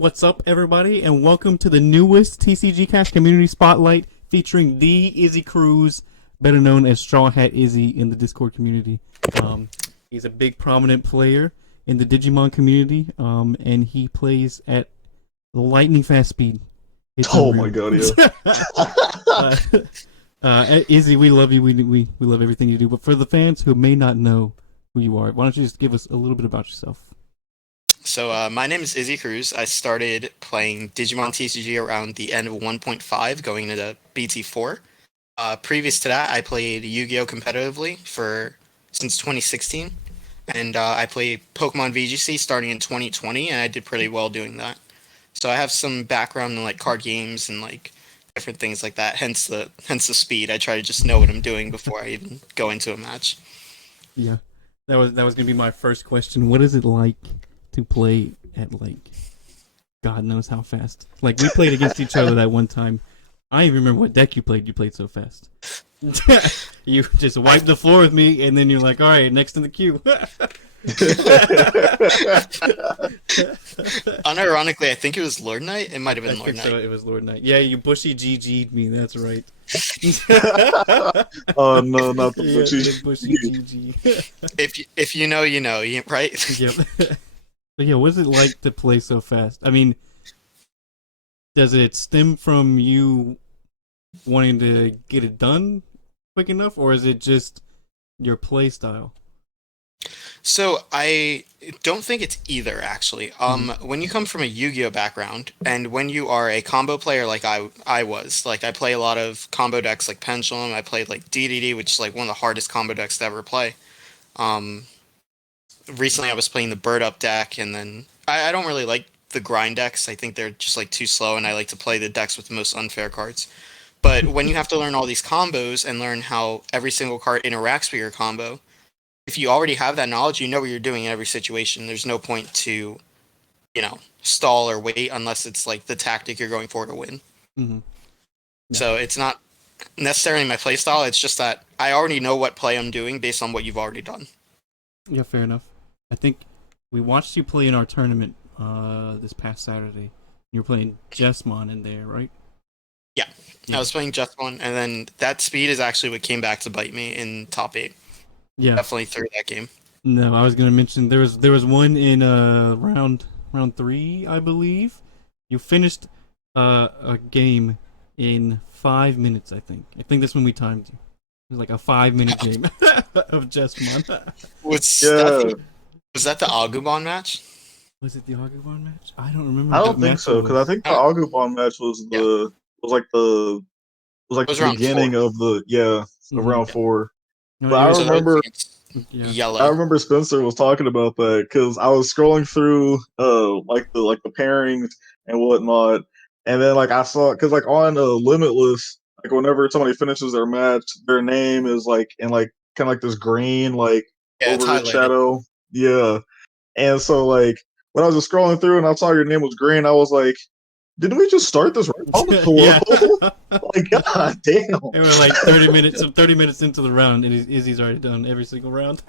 What's up, everybody, and welcome to the newest TCG Cash Community Spotlight featuring the Izzy Cruz, better known as StrawHatIzzy in the Discord community. He's a big, prominent player in the Digimon community, and he plays at lightning fast speed. It's Oh unreal. my god, yeah. Izzy, we love you. We love everything you do. But for the fans who may not know who you are, why don't you just give us a little bit about yourself? So my name is Izzy Cruz. I started playing Digimon TCG around the end of 1.5, going into BT4. Previous to that, I played Yu-Gi-Oh! Competitively since 2016, and I played Pokemon VGC starting in 2020, and I did pretty well doing that. So I have some background in like card games and like different things like that. Hence the speed. I try to just know what I'm doing before I even go into a match. Yeah, that was gonna be my first question. What is it like to play at like God knows how fast? Like we played against each other that one time. I don't even remember what deck you played. You played so fast. You just wiped the floor with me, and then you're like, "All right, next in the queue." Unironically, I think it was Lord Knight. It might have been Lord Knight. So it was Lord Knight. Yeah, you bushy GG'd me. That's right. Oh no, not the Yeah, Gucci. the bushy GG. If you know, you know, right? Yep. But yeah, what is it like to play so fast? I mean, does it stem from you wanting to get it done quick enough, or is it just your play style? So I don't think it's either, actually. When you come from a Yu-Gi-Oh background, and when you are a combo player like I was, like I play a lot of combo decks like Pendulum. I played like DDD, which is like one of the hardest combo decks to ever play. Recently I was playing the Bird Up deck, and then I don't really like the grind decks. I think they're just like too slow, and I like to play the decks with the most unfair cards. But when you have to learn all these combos and learn how every single card interacts with your combo, if you already have that knowledge, you know what you're doing in every situation. There's no point to, stall or wait unless it's like the tactic you're going for to win. Mm-hmm. Yeah. So it's not necessarily my play style. It's just that I already know what play I'm doing based on what you've already done. Yeah, fair enough. I think we watched you play in our tournament this past Saturday. You were playing Jesmon in there, right? Yeah. I was playing Jesmon, and then that speed is actually what came back to bite me in top 8. Yeah, Definitely through that game. No, I was gonna mention there was one in round 3, I believe. You finished a game in 5 minutes, I think. I think that's when we timed you. It was like a 5-minute game of Jesmon. Was that the Agumon match? Was it the Agumon match? I don't remember. I don't think so, because I think the Agumon match was the beginning round 4. of the round 4. No, But I So that was remember against Yellow. I remember Spencer was talking about that because I was scrolling through the pairings and whatnot, and then like I saw because like on Limitless, like whenever somebody finishes their match, their name is like in like kind of like this green like Yeah, it's overhead highlighted. shadow, yeah. And so like when I was just scrolling through and I saw your name was green, I was like, didn't we just start this round? Hello? Like, god damn. And we're like 30 minutes into the round, and Izzy's already done every single round.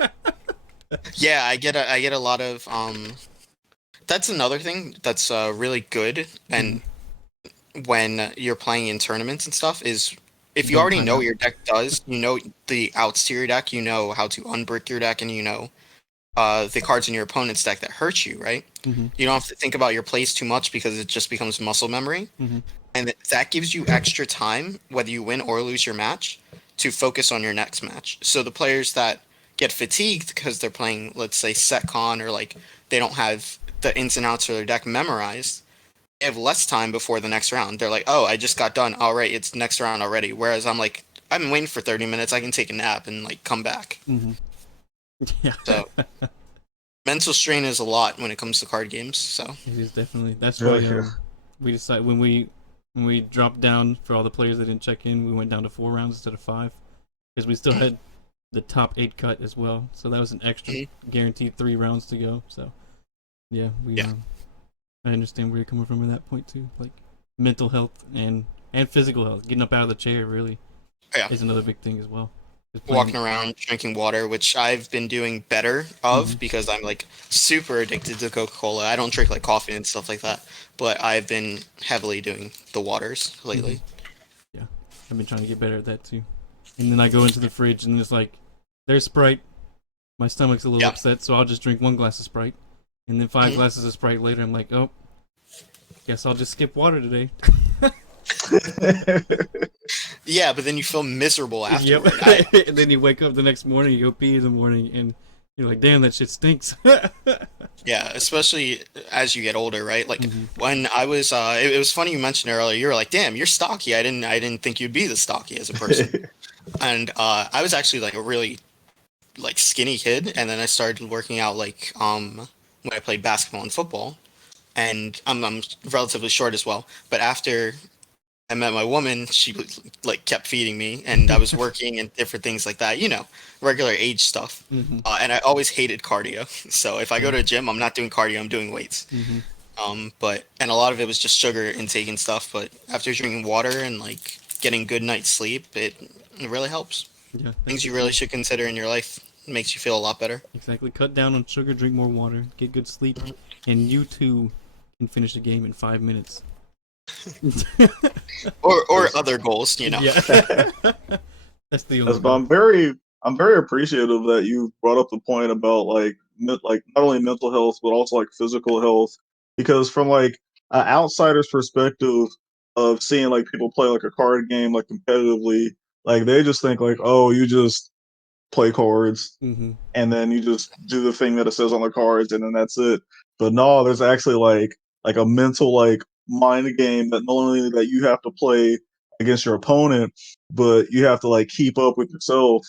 Yeah, I get a lot of that's another thing that's really good, and when you're playing in tournaments and stuff is if you already know what your deck does, you know the outs to your deck, you know how to unbrick your deck, and you know the cards in your opponent's deck that hurt you, right? Mm-hmm. You don't have to think about your plays too much because it just becomes muscle memory. Mm-hmm. And that gives you extra time, whether you win or lose your match, to focus on your next match. So the players that get fatigued because they're playing, let's say, SetCon, or like they don't have the ins and outs of their deck memorized, they have less time before the next round. They're like, oh, I just got done. All right, it's next round already. Whereas I'm like, I've been waiting for 30 minutes. I can take a nap and like come back. Mm-hmm. Yeah. So mental strain is a lot when it comes to card games. So it is definitely. That's why we decided when we dropped down for all the players that didn't check in, we went down to 4 rounds instead of 5 because we still had the top 8 cut as well. So that was an extra guaranteed 3 rounds to go. So yeah, I understand where you're coming from at that point too. Like mental health and physical health, getting up out of the chair really is another big thing as well. Just walking playing. around, drinking water, which I've been doing better of because I'm like super addicted to Coca-Cola. I don't drink like coffee and stuff like that, but I've been heavily doing the waters lately. Yeah, I've been trying to get better at that too. And then I go into the fridge and it's like, there's Sprite. My stomach's a little Yeah. upset, so I'll just drink 1 glass of Sprite. And then 5 Mhm. glasses of Sprite later, I'm like, oh, guess I'll just skip water today. Yeah, but then you feel miserable Yep. afterward. And then you wake up the next morning, you go pee in the morning, and you're like, damn, that shit stinks. Yeah, especially as you get older, right? Like Mhm. when I was, it was funny you mentioned earlier. You were like, "Damn, you're stocky." I didn't think you'd be this stocky as a person. And I was actually like a really like skinny kid, and then I started working out like when I played basketball and football, and I'm relatively short as well. But after I met my woman, she like kept feeding me, and I was working and different things like that. You know, regular age stuff. Mhm. And I always hated cardio. So if I go Yeah. to a gym, I'm not doing cardio. I'm doing weights. Mhm. But and a lot of it was just sugar intake and stuff. But after drinking water and like getting good night's sleep, it really helps. Yeah, Things that's you it. really should consider in your life. It makes you feel a lot better. Exactly. Cut down on sugar, drink more water, get good sleep, and you too can finish the game in 5 minutes. Or other goals, you know. Yeah. That's the only Yes, but goal. I'm very appreciative that you brought up the point about like like not only mental health but also like physical health, because from like an outsider's perspective of seeing like people play like a card game like competitively, like they just think like, oh, you just play cards Mhm. and then you just do the thing that it says on the cards and then that's it. But no, there's actually like a mental like mind game that not only that you have to play against your opponent, but you have to like keep up with yourself.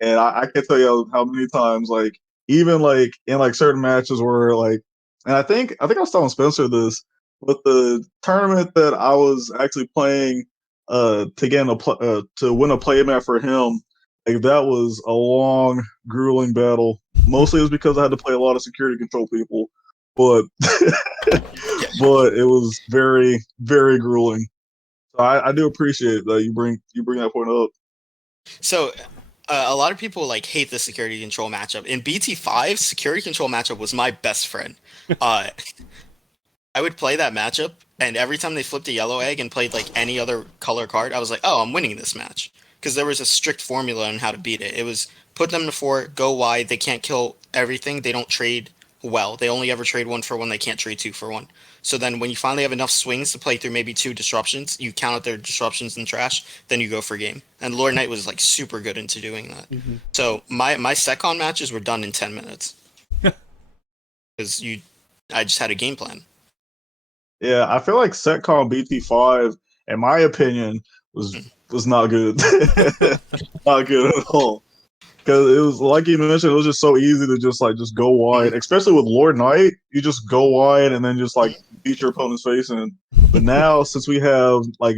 And I can't tell you how many times like even like in like certain matches where like, and I think I was telling Spencer this, but the tournament that I was actually playing to get to win a play mat for him, like that was a long, grueling battle. Mostly it was because I had to play a lot of security control people, but Yeah. but it was very, very grueling. So I do appreciate that you bring that point up. So a lot of people like hate the security control matchup. In BT5, security control matchup was my best friend. Uh, I would play that matchup, and every time they flipped a yellow egg and played like any other color card, I was like, "Oh, I'm winning this match," because there was a strict formula on how to beat it. It was put them to four, go wide. They can't kill everything. They don't trade well. They only ever trade 1 for 1. They can't trade 2 for 1. So then, when you finally have enough swings to play through maybe 2 disruptions, you count out their disruptions and trash. Then you go for game. And Lord Knight was like super good into doing that. Mhm. So my secon matches were done in 10 minutes because I just had a game plan. Yeah, I feel like Setcom BT5, in my opinion, was not good. Not good at all. Because it was like you mentioned, it was just so easy to just go wide, especially with Lord Knight. You just go wide and then just like beat your opponent's face in. But now, since we have like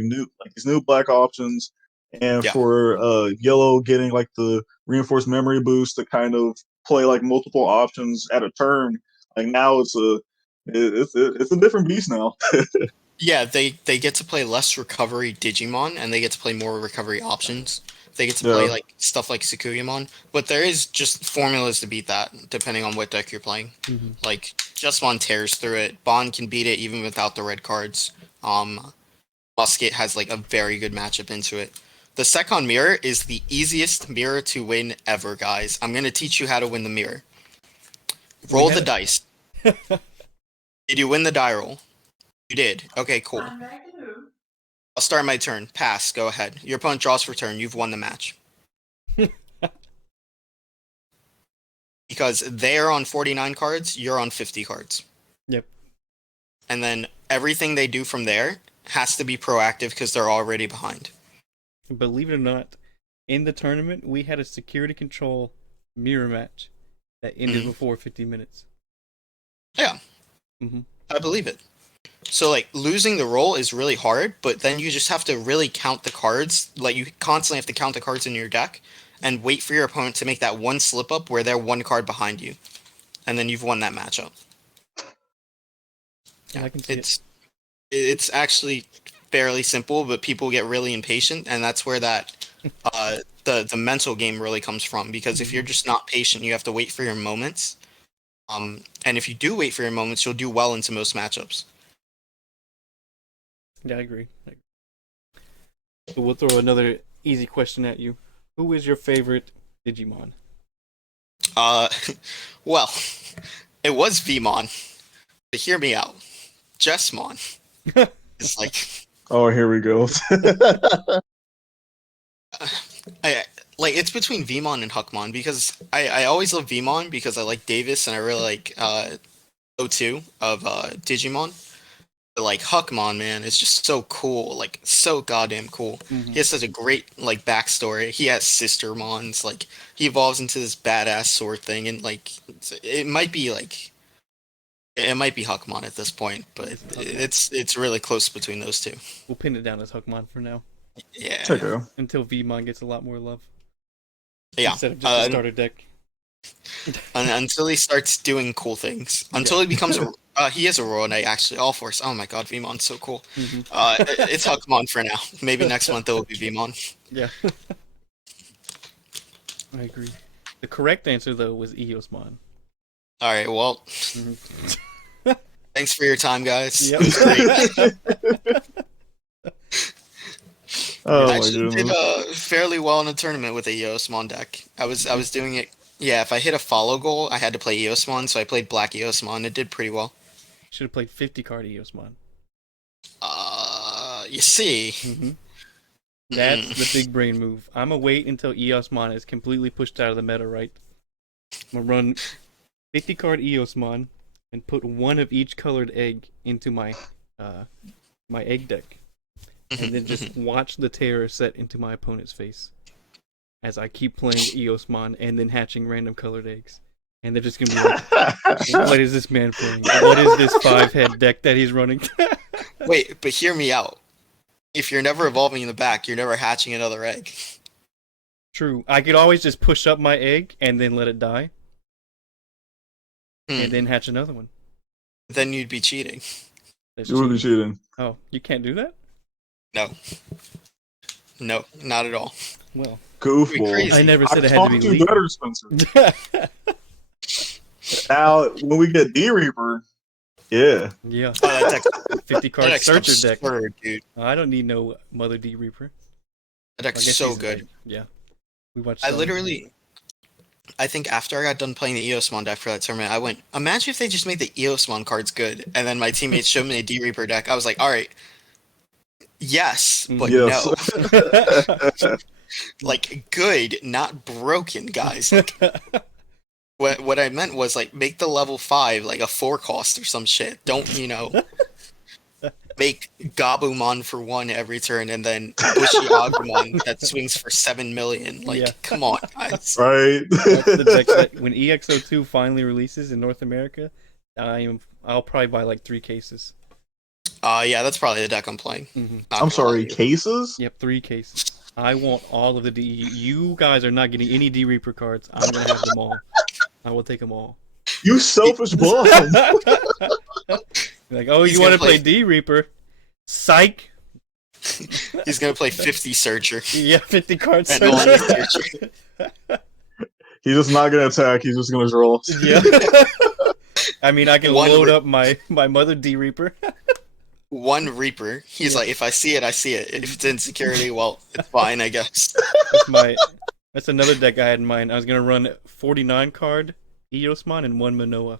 these new black options, and Yeah. for yellow getting like the reinforced memory boost to kind of play like multiple options at a turn, like now it's a different beast now. Yeah, they get to play less recovery Digimon and they get to play more recovery options. They get to play Yeah. like stuff like Sakuyamon, but there is just formulas to beat that depending on what deck you're playing. Mhm. Like Jesmon tears through it. Bond can beat it even without the red cards. Musket has like a very good matchup into it. The Second Mirror is the easiest mirror to win ever, guys. I'm gonna teach you how to win the mirror. We Roll had the it. dice. Did you win the die roll? You did. Okay, cool. I'll start my turn. Pass. Go ahead. Your opponent draws for turn. You've won the match. Because they're on 49 cards, you're on 50 cards. Yep. And then everything they do from there has to be proactive because they're already behind. Believe it or not, in the tournament we had a security control mirror match that ended Mhm. before 50 minutes. Yeah, Mm-hmm. I believe it. So, like, losing the roll is really hard, but then you just have to really count the cards. Like, you constantly have to count the cards in your deck and wait for your opponent to make that one slip up where they're 1 card behind you. And then you've won that matchup. Yeah, Yeah, I can see it. it's actually fairly simple, but people get really impatient, and that's where that the mental game really comes from, because if you're just not patient, you have to wait for your moments. And if you do wait for your moments, you'll do well into most matchups. Yeah, I agree. So we'll throw another easy question at you. Who is your favorite Digimon? Well, it was Vmon, but hear me out. Jesmon is like, Oh, here we go. it's between Vmon and Huckmon, because I always love Vmon because I like Davis and I really like O2 of Digimon. But like Huckmon, man, is just so cool, like so goddamn cool. He has such a great like backstory. He has sister mons, like he evolves into this badass sword thing, and like it might be Huckmon at this point, but it's really close between those two. We'll pin it down as Huckmon for now. Yeah. Okay. Until Vmon gets a lot more love. Yeah. Instead of just a starter deck. Until he starts doing cool things. Until he becomes he is a Royal Knight, actually. All Force. Oh my god, Vmon's so cool. It's Huckmon for now. Maybe next month it will be Vmon. Yeah. I agree. The correct answer, though, was Eosmon. Alright, well. Thanks for your time, guys. Yep. It was great. Oh I my actually goodness. did fairly well in a tournament with a Eosmon deck. I was doing it. Yeah, if I hit a follow goal, I had to play Eosmon, so I played Black Eosmon. It did pretty well. Should have played 50 card Eosmon. You see. That's the big brain move. I'm gonna wait until Eosmon is completely pushed out of the meta, right? I'm gonna run 50 card Eosmon and put one of each colored egg into my my egg deck. And then just watch the terror set into my opponent's face as I keep playing Eosmon and then hatching random colored eggs. And they're just gonna be like, what is this man playing? What is this 5-head deck that he's running? Wait, but hear me out. If you're never evolving in the back, you're never hatching another egg. True. I could always just push up my egg and then let it die. And then hatch another one. Then you'd be cheating. You would be cheating. Oh, you can't do that? No, not at all. Well, Goofball. I never said it had to be legal. Better, Spencer. Now, when we get D Reaper, yeah. Yeah. Oh, that deck's 50 card searcher deck. absurd, dude. I don't need no Mother D Reaper. That deck's so good. Yeah. We watched. I think after I got done playing the Eosmon deck for that tournament, I went, imagine if they just made the Eosmon cards good. And then my teammates showed me a D Reaper deck. I was like, all right, yes, but no. Like, good, not broken, guys. Like, what I meant was, like, make the level 5, like, a 4 cost or some shit. Don't, make Gabumon for 1 every turn and then Bushy Agumon that swings for 7 million. Like, come on, guys. Right. That's the deck that when EX02 finally releases in North America, I'll probably buy like 3 cases. Yeah, that's probably the deck I'm playing. I'm sorry, cases? Yep, 3 cases. I want all of the D. You guys are not getting any D Reaper cards. I'm gonna have them all. I will take them all. You selfish bum. Like, oh, you want to play D Reaper? Psych. He's gonna play 50 Searcher. Yeah, 50 card And only Searcher. Searcher. He's just not gonna attack. He's just gonna draw. Yeah. I mean, I can load up my Mother D Reaper. 1 Reaper. He's like, if I see it, I see it. If it's insecurity, well, it's fine, I guess. That's another deck I had in mind. I was gonna run 49 card Eosmon and 1 Manoa.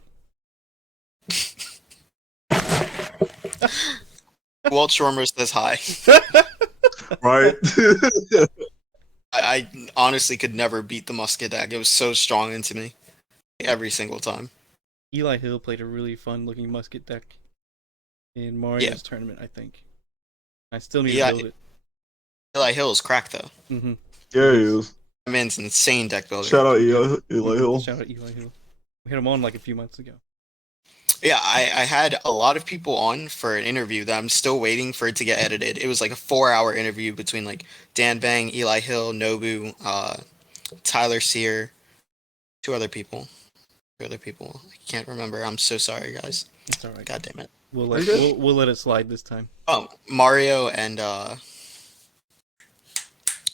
Walt Schwarmer says hi. Right. I honestly could never beat the Musket deck. It was so strong into me every single time. Eli Hill played a really fun looking Musket deck in Mario's tournament, I think. I still need to build it. Eli Hill is cracked though. Mm-hmm. Yeah, he is. That man's an insane deck builder. Shout out Eli Hill. Shout out Eli Hill. We had him on like a few months ago. Yeah, I had a lot of people on for an interview that I'm still waiting for it to get edited. It was like a 4-hour interview between like Dan Bang, Eli Hill, Nobu, Tyler Sear, 2 other people. I can't remember. I'm so sorry, guys. It's alright. God damn it. We'll let it slide this time. Oh, Mario and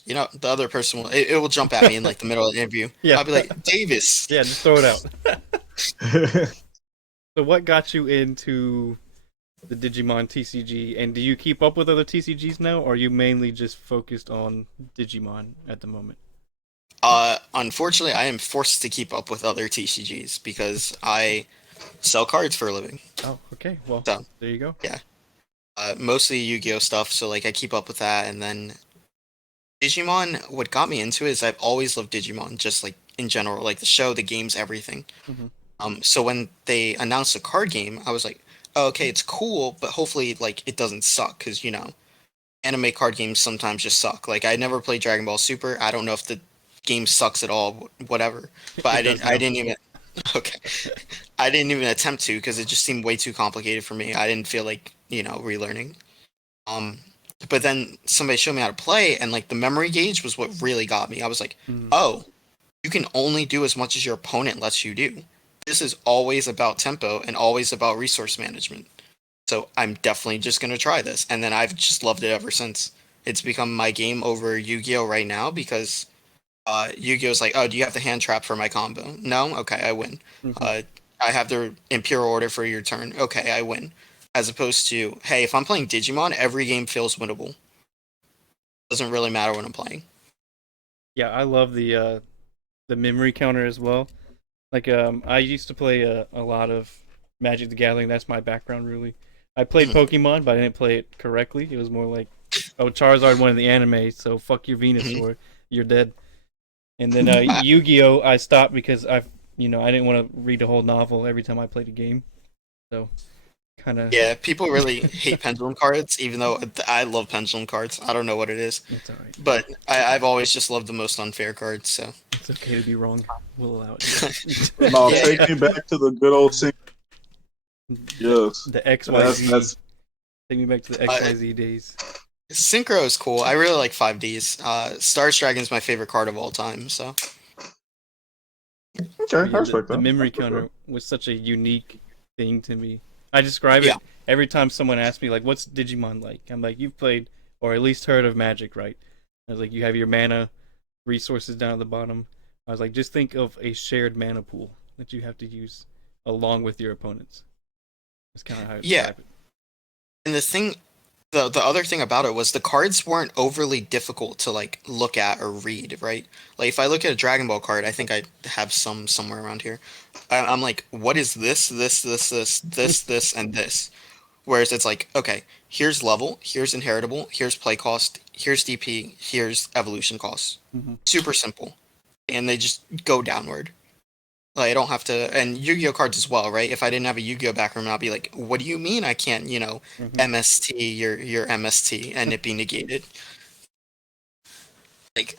you know, the other person will it will jump at me in like the middle of the interview. Yeah. I'll be like, Davis. Yeah, just throw it out. So what got you into the Digimon TCG, and do you keep up with other TCGs now, or are you mainly just focused on Digimon at the moment? Unfortunately, I am forced to keep up with other TCGs because I sell cards for a living. Oh, okay. Well, So there you go. yeah, mostly Yu-Gi-Oh stuff. So like I keep up with that, and then Digimon. What got me into it is I've always loved Digimon, just like in general, like the show, the games, everything. Hmm. So when they announced the card game, I was like, oh, okay, it's cool, but hopefully like it doesn't suck because you know anime card games sometimes just suck. Like I never played Dragon Ball Super. I don't know if the game sucks at all, whatever. But It does I now. didn't even. Okay, I didn't even attempt to because it just seemed way too complicated for me. I didn't feel like you know relearning. Um, but then somebody showed me how to play, and like the memory gauge was what really got me. I was like, Mm. oh, you can only do as much as your opponent lets you do. This is always about tempo and always about resource management. So I'm definitely just gonna try this, and then I've just loved it ever since. It's become my game over Yu-Gi-Oh right now because Yu-Gi-Oh's like, oh, do you have the hand trap for my combo? No, okay, I win. Hmm. Uh, I have the Imperial Order for your turn. Okay, I win. As opposed to, hey, if I'm playing Digimon, every game feels winnable. Doesn't really matter when I'm playing. Yeah, I love the memory counter as well. Like I used to play a lot of Magic the Gathering. That's my background really. I played Mhm, Pokemon, but I didn't play it correctly. It was more like, oh, Charizard won in the anime, so fuck your mhm. Venusaur, you're dead. And then Yu-Gi-Oh, I stopped because I didn't want to read the whole novel every time I played a game. So kind of, Yeah, people really hate pendulum cards, even though I love pendulum cards. I don't know what it is, it's all right. but I've always just loved the most unfair cards. So It's okay to be wrong. We'll allow No, it. take yeah, me back to the good old scene. the Yes, the that's XYZ. that's Take me back to the uh, XYZ days. Synchro is cool. I really like 5Ds. Stars Dragon is my favorite card of all time. So okay. But I yeah, respect the that. I memory respect that. counter was such a unique thing to me. I describe yeah, it every time someone asks me like, "What's Digimon like?" I'm like, "You've played or at least heard of Magic, right?" I was like, "You have your mana resources down at the bottom." I was like, "Just think of a shared mana pool that you have to use along with your opponents." That's kind of how I yeah. describe it. And the other thing about it was the cards weren't overly difficult to like look at or read, right? Like if I look at a Dragon Ball card, I think I have some somewhere around here. I'm like, what is this, and this? Whereas it's like, okay, here's level, here's inheritable, here's play cost, here's DP, here's evolution cost. Hmm. Super simple, and they just go downward. Like I don't have to, and Yu-Gi-Oh cards as well, right? If I didn't have a Yu-Gi-Oh background, I'd be like, "What do you mean I can't, you know, Hmm. MST your MST and it be negated?" Like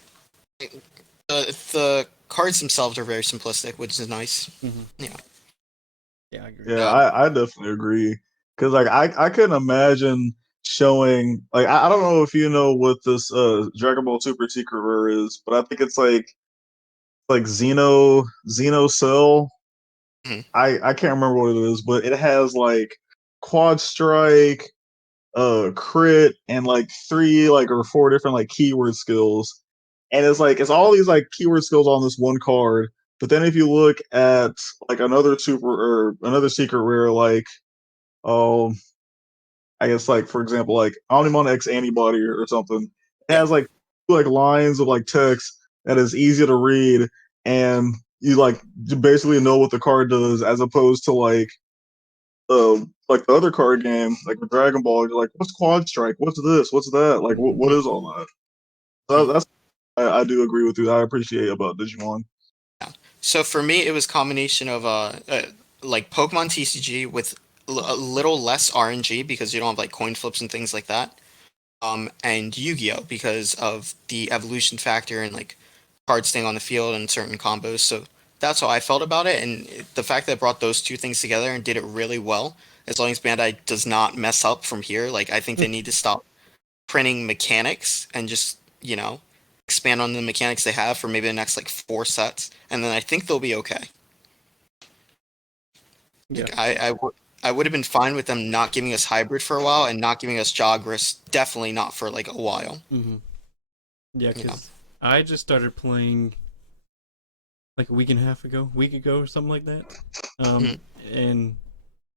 the cards themselves are very simplistic, which is nice. Hmm. Yeah. Yeah, I agree. Yeah, Um, I definitely agree. Cause like I couldn't imagine showing like I don't know if you know what this Dragon Ball Super Secret Rare is, but I think it's like Xeno Cell. mhm. I can't remember what it is, but it has like quad strike, crit, and like three like or four different like keyword skills. And it's like it's all these like keyword skills on this one card. But then if you look at like another super or another secret rare like um I guess like for example like Omnimon X antibody or something, it Yeah. has like like lines of like text that is easy to read and you like you basically know what the card does as opposed to like the other card game, like with Dragon Ball, you're like, what's Quad Strike? What's this? What's that? Like, Hmm. what is all that? So Mhm. that's I do agree with you. I appreciate about Digimon. Yeah. So for me, it was a combination of like Pokemon TCG with a little less RNG because you don't have like coin flips and things like that. And Yu-Gi-Oh because of the evolution factor and like cards staying on the field and certain combos. So that's how I felt about it, and the fact that it brought those two things together and did it really well. As long as Bandai does not mess up from here, like I think they need to stop printing mechanics and just expand on the mechanics they have for maybe the next like 4 sets, and then I think they'll be okay. Yeah. Like I would have been fine with them not giving us hybrid for a while and not giving us Jagras, definitely not for like a while. Hmm. Yeah, You know. because I just started playing like a week ago or something like that. Mhm. And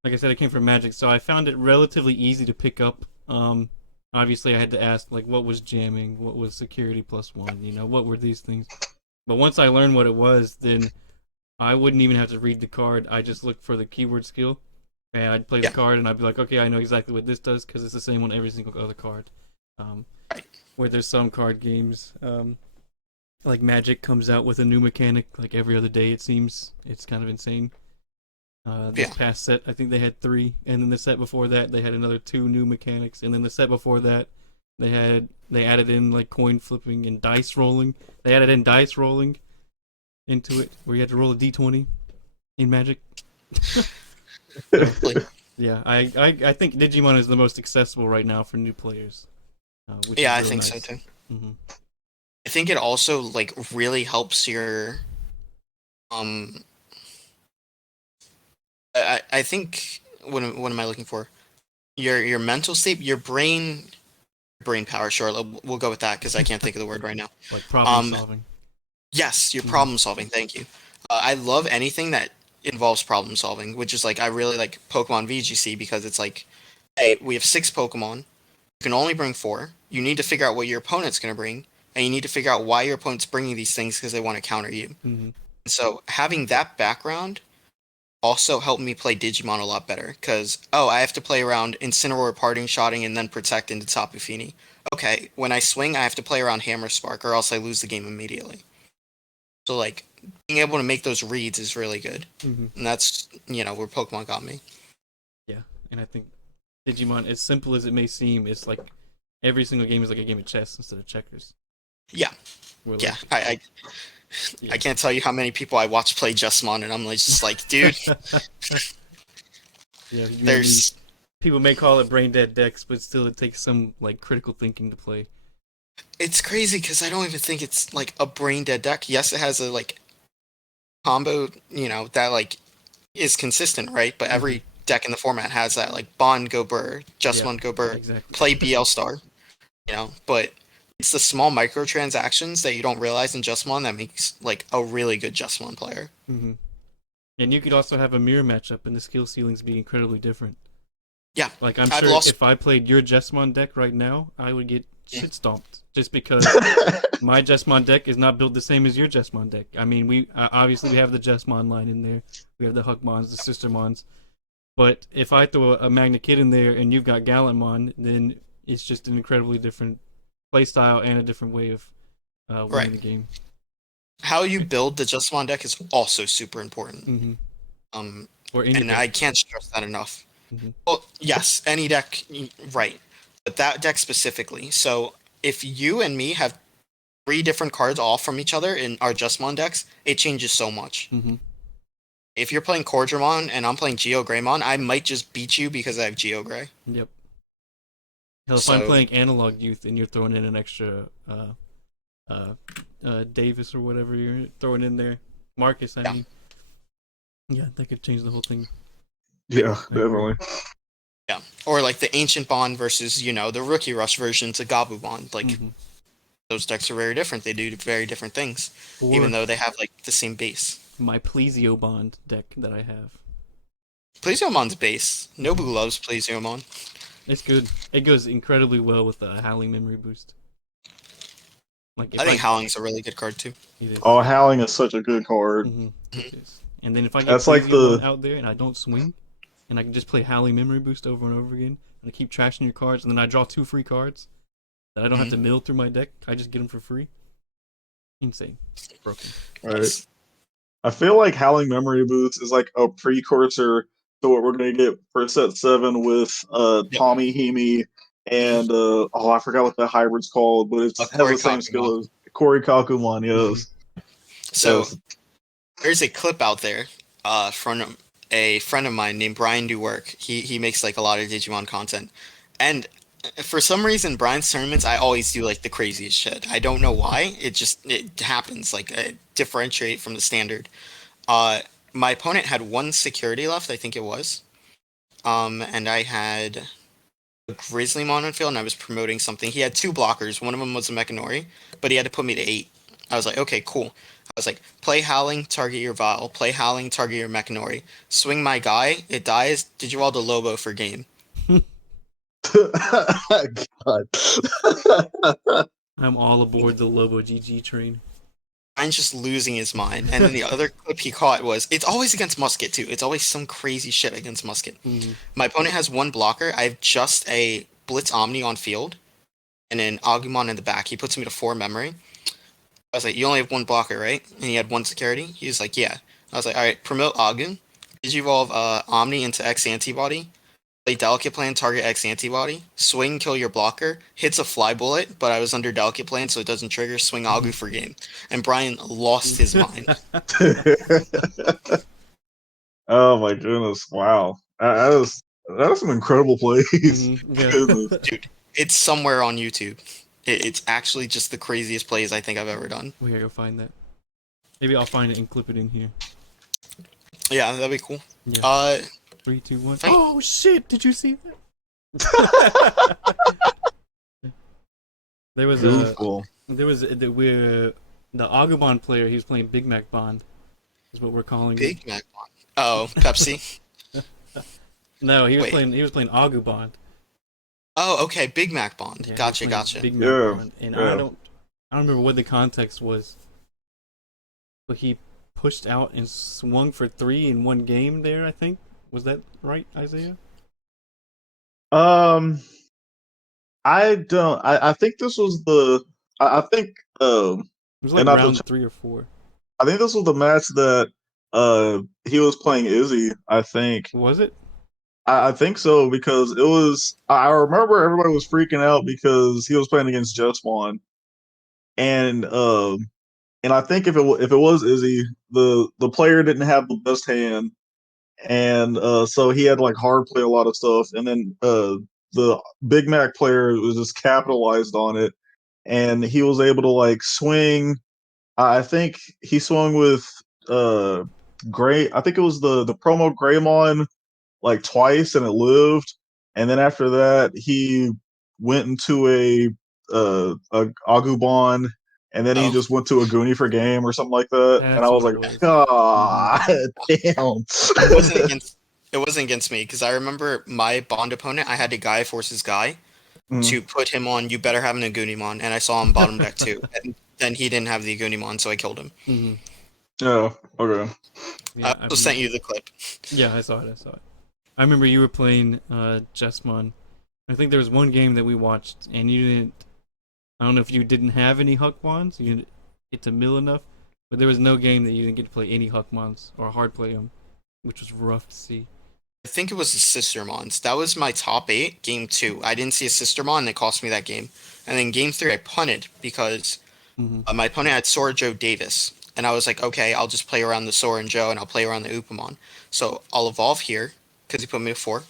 like I said, I came from Magic, so I found it relatively easy to pick up. Obviously, I had to ask like what was jamming, what was security +1, what were these things. But once I learned what it was, then I wouldn't even have to read the card. I just looked for the keyword skill, and I'd play the Yeah. card, and I'd be like, okay, I know exactly what this does because it's the same on every single other card. Um, Right. where there's some card games, like Magic comes out with a new mechanic like every other day. It seems it's kind of insane. This Yeah. past set, I think they had 3, and then the set before that, they had another 2 new mechanics, and then the set before that, they added in like coin flipping and dice rolling. They added in dice rolling into it, where you had to roll a d20 in Magic. So, Like, yeah, I think Digimon is the most accessible right now for new players, which is yeah, I really think so nice. too. Hmm. I think it also like really helps your um. I think what am I looking for? Your mental state, your brain power. Sure, we'll go with that because I can't think of the word right now. Like problem Um, solving. yes, your Hmm. problem solving. Thank you. I love anything that involves problem solving, which is like I really like Pokemon VGC because it's like, hey, we have 6 Pokemon. You can only bring 4. You need to figure out what your opponent's going to bring, and you need to figure out why your opponent's bringing these things because they want to counter you. Hmm. So having that background also helped me play Digimon a lot better because, oh, I have to play around Incineroar, Parting Shotting, and then Protect into Tapu Fini. Okay, when I swing, I have to play around Hammer Spark or else I lose the game immediately. So, like, being able to make those reads is really good. Hmm. And that's, where Pokemon got me. Yeah, and I think Digimon, as simple as it may seem, it's like every single game is like a game of chess instead of checkers. Yeah, Where yeah. like, I yeah. can't tell you how many people I watch play Jesmon, and I'm like, just like, dude, Yeah, I mean, there's. people may call it brain dead decks, but still, it takes some like critical thinking to play. It's crazy because I don't even think it's like a brain dead deck. Yes, it has a like combo, that like is consistent, right? But Hmm. every deck in the format has that like Bond go Burr, Yeah, Jesmon go Burr, exactly. play BL Star, But it's the small microtransactions that you don't realize in Jesmon that makes like a really good Jesmon player. Hmm. And you could also have a mirror matchup, and the skill ceilings be incredibly different. Yeah, Like I'm I've sure lost. if I played your Jesmon deck right now, I would get shit stomped just because my Jesmon deck is not built the same as your Jesmon deck. I mean, we obviously we have the Jesmon line in there, we have the Huckmons, the Sistermons, but if I throw a Magna Kid in there and you've got Gallantmon, then it's just an incredibly different playstyle and a different way of Right. winning the game. How you build the Jesmon deck is also super important. Hmm. Um, Or any and deck. I can't stress that enough. Hmm. Well, yes, any deck, right. But that deck specifically. So if you and me have 3 different cards off from each other in our Jesmon decks, it changes so much. Hmm. If you're playing Cordramon and I'm playing Geo Greymon, I might just beat you because I have Geo Grey. Yep. Hell, if I'm So, playing Analog Youth and you're throwing in an extra uh, Davis or whatever you're throwing in there, Marcus, I yeah. mean, yeah, that could change the whole thing. Yeah, I agree. definitely. Yeah. Or like the Ancient Bond versus, the Rookie Rush version to Gabu Bond. Like, Hmm. those decks are very different. They do very different things, even Or though they have like the same base. my Plesio Bond deck that I have. Plesiomon's base. Hmm. Nobu loves Plesiomon. It's good. It goes incredibly well with the Howling Memory Boost. Like I if think I, Howling's a really good card too. it is. Oh, Howling is such a good card. Hmm. It Mhm. is. And then if I get That's like Plesiomon the out there and I don't swing, and I can just play Howling Memory Boost over and over again, and I keep trashing your cards, and then I draw 2 free cards that I don't have Mhm. to mill through my deck. I just get them for free. Insane. Broken. right. Yes. I feel like Howling Memory Boots is like a precursor to what we're gonna get for set 7 with Yep. Tommy Hemi Mhm. and oh, I forgot what the hybrid's called, but it has Corey the same Kakumon. skill as Corey Kakumon. Mhm. Yes, So yes. there's a clip out there from a friend of mine named Brian Duwork. He makes like a lot of Digimon content, and for some reason Brian's tournaments I always do like the craziest shit. I don't know why. It happens. Like differentiate from the standard. Uh, my opponent had 1 security left. I think it was. And I had Grizzlymon on field, and I was promoting something. He had 2 blockers. One of them was a Mechanori, but he had to put me to 8. I was like, okay, cool. I was like, play Howling, target your Vile. Play Howling, target your Mechanori. Swing my guy, it dies. Digivolve the Lobo for game. God. I'm all aboard the Lobo GG train. Brian's just losing his mind. And then the other clip he caught was, it's always against Musket too. It's always some crazy shit against Musket. My opponent has 1 blocker. I have just a Blitz Omni on field and an Agumon in the back. He puts me to 4 memory. I was like, you only have 1 blocker, right? And he had 1 security. He was like, yeah. I was like, all right, promote Agun. Digivolve Omni into X Antibody. Play Delicate Plan, target X Antibody. Swing, kill your blocker. Hits a fly bullet, but I was under Delicate Plan, so it doesn't trigger. Swing Agu for game. And Brian lost his mind. Oh my goodness! Wow, that is some incredible plays. Yeah. Dude, it's somewhere on YouTube. It's actually just the craziest plays I think I've ever done. We gotta go find that. Maybe I'll find it and clip it in here. Yeah, that'd be cool. Yeah. 3, 2, 1. Oh shit! Did you see that? There was the Agumon player. He was playing Big Mac Bond. Is what we're calling Big Mac Bond. Oh, Pepsi. No, he was playing Agumon. Oh, okay, Big Mac Bond. Yeah, Gotcha. Big Mac Bond. And I don't remember what the context was, but he pushed out and swung for 3 in 1 game. There, I think. Was that right, Isaiah? I don't. I think this was the. I think. It was like round 3 or 4. I think this was the match that he was playing Izzy. I think. Was it? I think so because it was. I remember everybody was freaking out because he was playing against Jesmon, and I think if it was Izzy, the player didn't have the best hand. And so he had like hard play a lot of stuff, and then the Big Mac player was just capitalized on it, and he was able to like swing. I think he swung with Gray. I think it was the promo Greymon like twice, and it lived. And then after that, he went into a Agumon, and then he just went to a Goonie for game or something like that. That's and I was what like, it was. ah, damn. It wasn't against me because I remember my Bond opponent. I had a Gaia Forces guy to put him on. You better have an Agunimon, and I saw him bottom deck too. And then he didn't have the Agunimon, so I killed him. Oh, okay. Yeah, I sent you the clip. Yeah, I saw it. I remember you were playing Jesmon. I think there was 1 game that we watched, and you didn't. I don't know if you didn't have any Huckmons, you didn't get to mill enough, but there was no game that you didn't get to play any Huckmons or hard play them, which was rough to see. I think it was the Sistermons. That was my top 8, game 2. I didn't see a Sistermon, and it cost me that game. And then game 3, I punted because my opponent had Sora Joe Davis. And I was like, okay, I'll just play around the Sora and Joe, and I'll play around the Upamon. So I'll evolve here, because he put me to 4.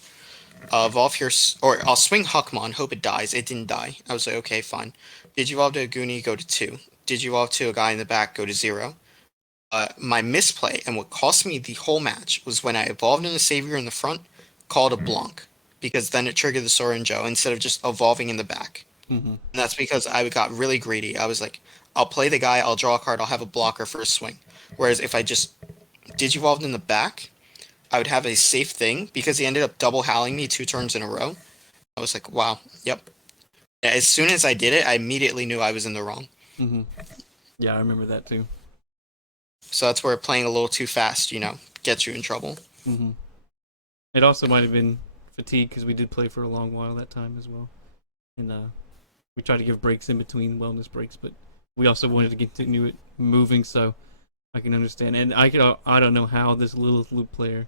Evolve here, or I'll swing Huckmon, hope it dies. It didn't die. I was like, okay, fine. Digivolve to a Goonie, go to 2. Digivolve to a guy in the back, go to 0. My misplay, and what cost me the whole match, was when I evolved in the Savior in the front, called a Blanc, because then it triggered the Sora and Joe instead of just evolving in the back. And that's because I got really greedy. I was like, I'll play the guy, I'll draw a card, I'll have a blocker for a swing. Whereas if I just Digivolved in the back, I would have a safe thing, because he ended up double howling me 2 turns in a row. I was like, wow, yep. As soon as I did it, I immediately knew I was in the wrong. Yeah, I remember that too. So that's where playing a little too fast, gets you in trouble. It also might have been fatigue, because we did play for a long while that time as well. And we tried to give breaks in between wellness breaks, but we also wanted to continue it moving, so I can understand. And I don't know how this Lilith Loop player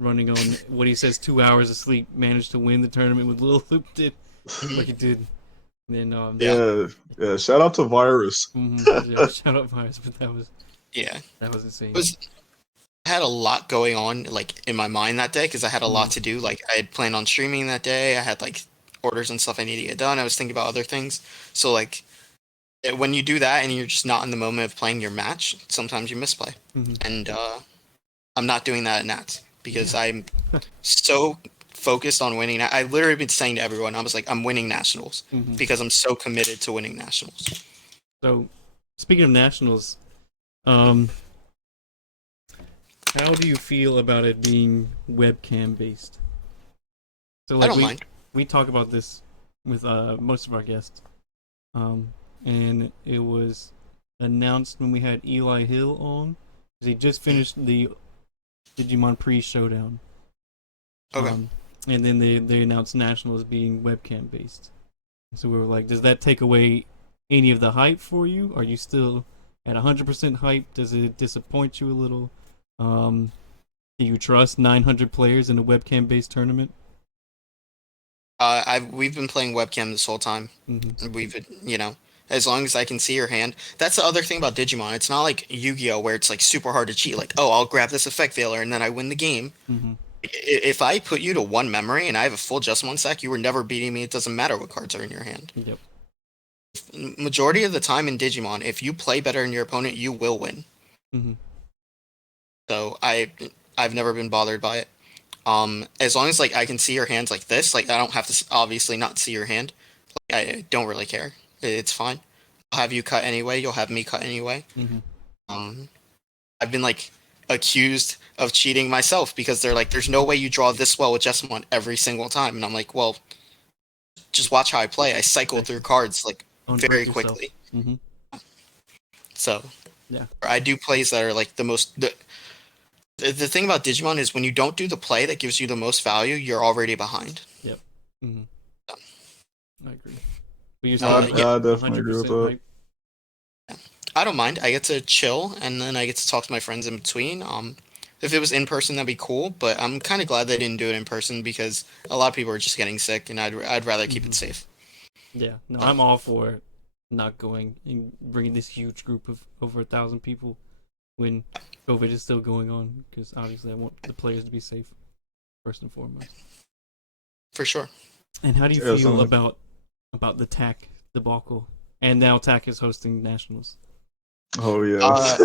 running on what he says 2 hours of sleep managed to win the tournament with Lilith Loop did like he did. And then yeah. Shout out to Virus. Yeah, shout out Virus, but that was insane. I had a lot going on in my mind that day, because I had a lot to do. I had planned on streaming that day. I had orders and stuff I needed to get done. I was thinking about other things. So when you do that and you're just not in the moment of playing your match, sometimes you misplay. And I'm not doing that at Nats, because I'm so focused on winning. I literally been saying to everyone, I was like, I'm winning nationals because I'm so committed to winning nationals. So, speaking of nationals, how do you feel about it being webcam based? So, like, I don't mind. We talk about this with most of our guests, and it was announced when we had Eli Hill on, because he just finished the Digimon pre-showdown. Okay. And then they announced nationals being webcam based. So we were like, does that take away any of the hype for you? Are you still at 100% hype? Does it disappoint you a little? Do you trust 900 players in a webcam based tournament? We've been playing webcam this whole time. Mm-hmm. We've been, as long as I can see your hand. That's the other thing about Digimon. It's not like Yu-Gi-Oh where it's like super hard to cheat. Like, oh, I'll grab this effect veiler and then I win the game. Mm-hmm. If I put you to one memory and I have a full Jesmon stack, you were never beating me. It doesn't matter what cards are in your hand. Yep. Majority of the time in Digimon, if you play better than your opponent, you will win. Mm-hmm. So I've never been bothered by it. As long as like I can see your hands like this, like I don't have to obviously not see your hand. Like, I don't really care. It's fine. I'll have you cut anyway. You'll have me cut anyway. Mm-hmm. I've been like accused of cheating myself because they're like, "There's no way you draw this well with Jesmon every single time," and I'm like, "Well, just watch how I play. I cycle through cards like very quickly." Mm-hmm. So yeah, I do plays that are like the most. The thing about Digimon is when you don't do the play that gives you the most value, you're already behind. Yep. Mm-hmm. So. I agree. But you're I definitely agree with that. Hype. I don't mind. I get to chill, and then I get to talk to my friends in between. If it was in person, that'd be cool. But I'm kind of glad they didn't do it in person because a lot of people are just getting sick, and I'd rather keep it safe. Yeah. No, I'm all for not going and bringing this huge group of over 1,000 people when COVID is still going on, because obviously I want the players to be safe first and foremost. For sure. And how do you feel about the TAC debacle? And now TAC is hosting nationals. Oh yeah.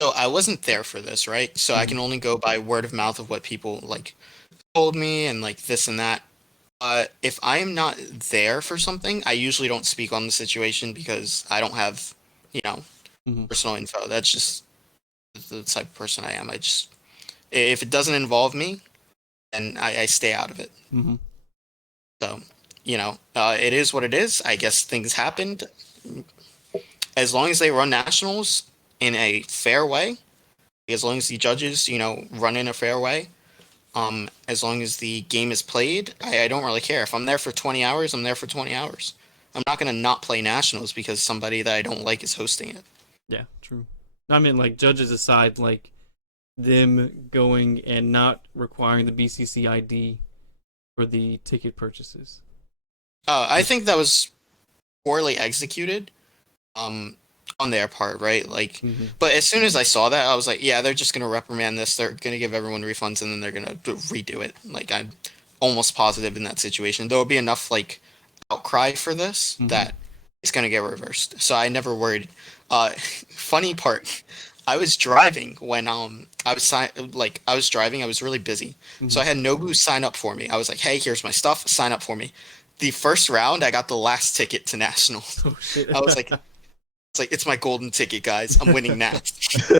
So I wasn't there for this, right? So I can only go by word of mouth of what people like told me and like this and that. If I am not there for something, I usually don't speak on the situation because I don't have, personal info. That's just the type of person I am. If it doesn't involve me, then I stay out of it. Mm-hmm. So, it is what it is. I guess things happened. As long as they run nationals in a fair way, as long as the judges, run in a fair way, as long as the game is played, I don't really care. If I'm there for 20 hours, I'm there for 20 hours. I'm not going to not play nationals because somebody that I don't like is hosting it. Yeah, true. I mean, like, judges aside, like, them going and not requiring the BCC ID for the ticket purchases. I think that was poorly executed on their part, right? Like, but as soon as I saw that, I was like, yeah, they're just going to reprimand this. They're going to give everyone refunds, and then they're going to redo it. Like, I'm almost positive in that situation. There will be enough, like, outcry for this that it's going to get reversed. So I never worried. Funny part, I was driving when I was driving. I was really busy, so I had Nobu sign up for me. I was like, "Hey, here's my stuff. Sign up for me." The first round, I got the last ticket to nationals. Oh, shit. I was like, "It's my golden ticket, guys. I'm winning next."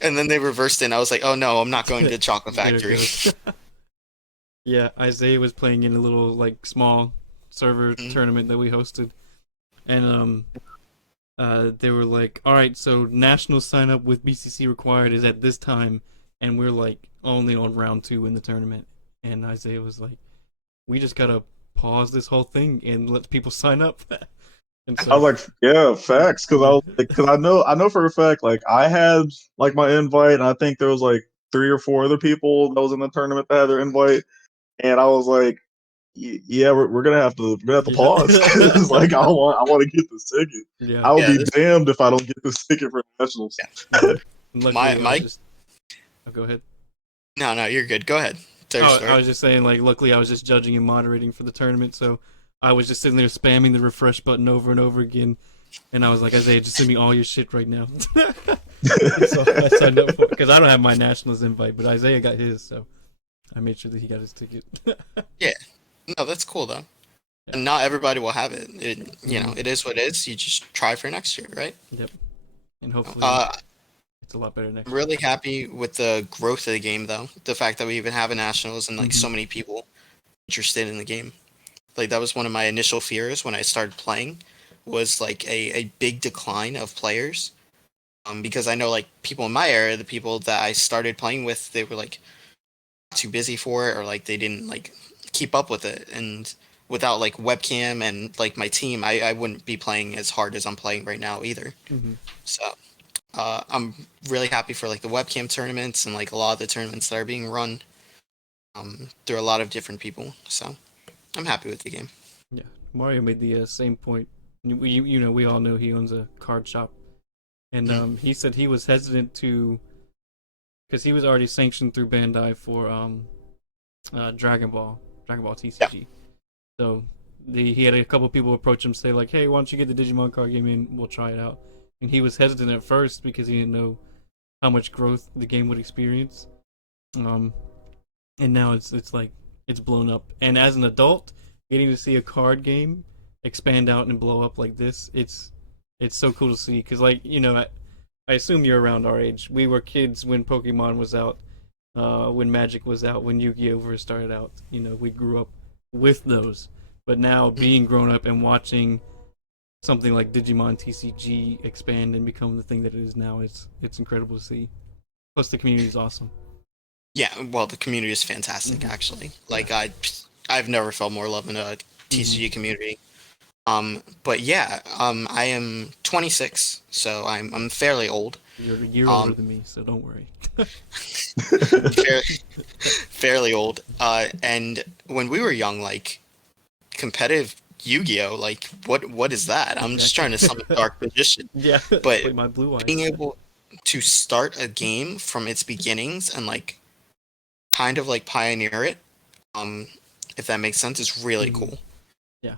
And then they reversed it. And I was like, "Oh no, I'm not going to Chocolate Factory." Yeah, Isaiah was playing in a little like small server tournament that we hosted, and they were like, all right, so national sign up with BCC required is at this time, and we're like only on round 2 in the tournament, and Isaiah was like, we just gotta pause this whole thing and let people sign up. And so, I was like, yeah, facts, because I know for a fact, like I had like my invite, and I think there was like 3 or 4 other people that was in the tournament that had their invite, and I was like, yeah, we're gonna have to pause because like I want to get this ticket. Yeah. I would be damned if I don't get this ticket for nationals. Yeah. Go ahead. No, you're good. Go ahead. I was just saying, like, luckily I was just judging and moderating for the tournament, so I was just sitting there spamming the refresh button over and over again, and I was like, Isaiah, just send me all your shit right now. So I signed up for it because I don't have my nationals invite, but Isaiah got his, so I made sure that he got his ticket. No, that's cool though. And not everybody will have it. You know, Mhm. it is what it is. You just try for next year, right? Yep. And hopefully Uh, it's a lot better next I'm year. really happy with the growth of the game, though. The fact that we even have a nationals and like so Mhm. many people interested in the game. Like that was one of my initial fears when I started playing, was like a big decline of players. Because I know like people in my area, the people that I started playing with, they were like too busy for it, or like they didn't like keep up with it. And without like webcam and like my team, I wouldn't be playing as hard as I'm playing right now either. Mhm. So I'm really happy for like the webcam tournaments and like a lot of the tournaments that are being run through a lot of different people. So I'm happy with the game. Yeah. Mario made the same point. We all know he owns a card shop, and Mhm. he said he was hesitant to, because he was already sanctioned through Bandai for Dragon Ball Yeah. TCG. So he had a couple people approach him, say like, "Hey, why don't you get the Digimon card game in? We'll try it out." And he was hesitant at first because he didn't know how much growth the game would experience. Um, and now it's like it's blown up. And as an adult, getting to see a card game expand out and blow up like this, it's so cool to see. Because like I assume you're around our age. We were kids when Pokemon was out, when Magic was out, when Yu-Gi-Oh first started out. We grew up with those. But now being grown up and watching something like Digimon TCG expand and become the thing that it is now, it's incredible to see. Plus the community is awesome. Yeah, well, the community is fantastic, Mhm. actually. Like I've never felt more love in a Mhm. TCG community. But yeah, I am 26, so I'm fairly old. You're a year older Um, than me, so don't worry. fair, fairly old. And when we were young, like competitive Yu-Gi-Oh, like what is that? I'm just Exactly. trying to summon Dark Magician. Yeah, But play my blue being eyes. able to start a game from its beginnings and like kind of like pioneer it, um, if that makes sense, is really Mhm. cool. Yeah,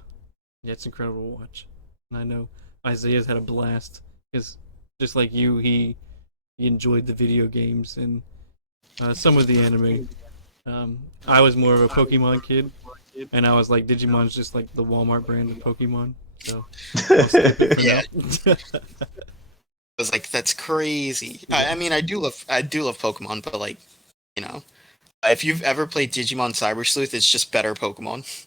yeah, it's incredible to watch. And I know Isaiah's had a blast because just like you, he enjoyed the video games and some of the anime. I was more of a Pokemon kid, and I was like, Digimon's just like the Walmart brand of Pokemon, so I'll skip it for Yeah, now. I was like, that's crazy. I Yeah. mean, I do love Pokemon, but like, you know, if you've ever played Digimon Cyber Sleuth, it's just better Pokemon.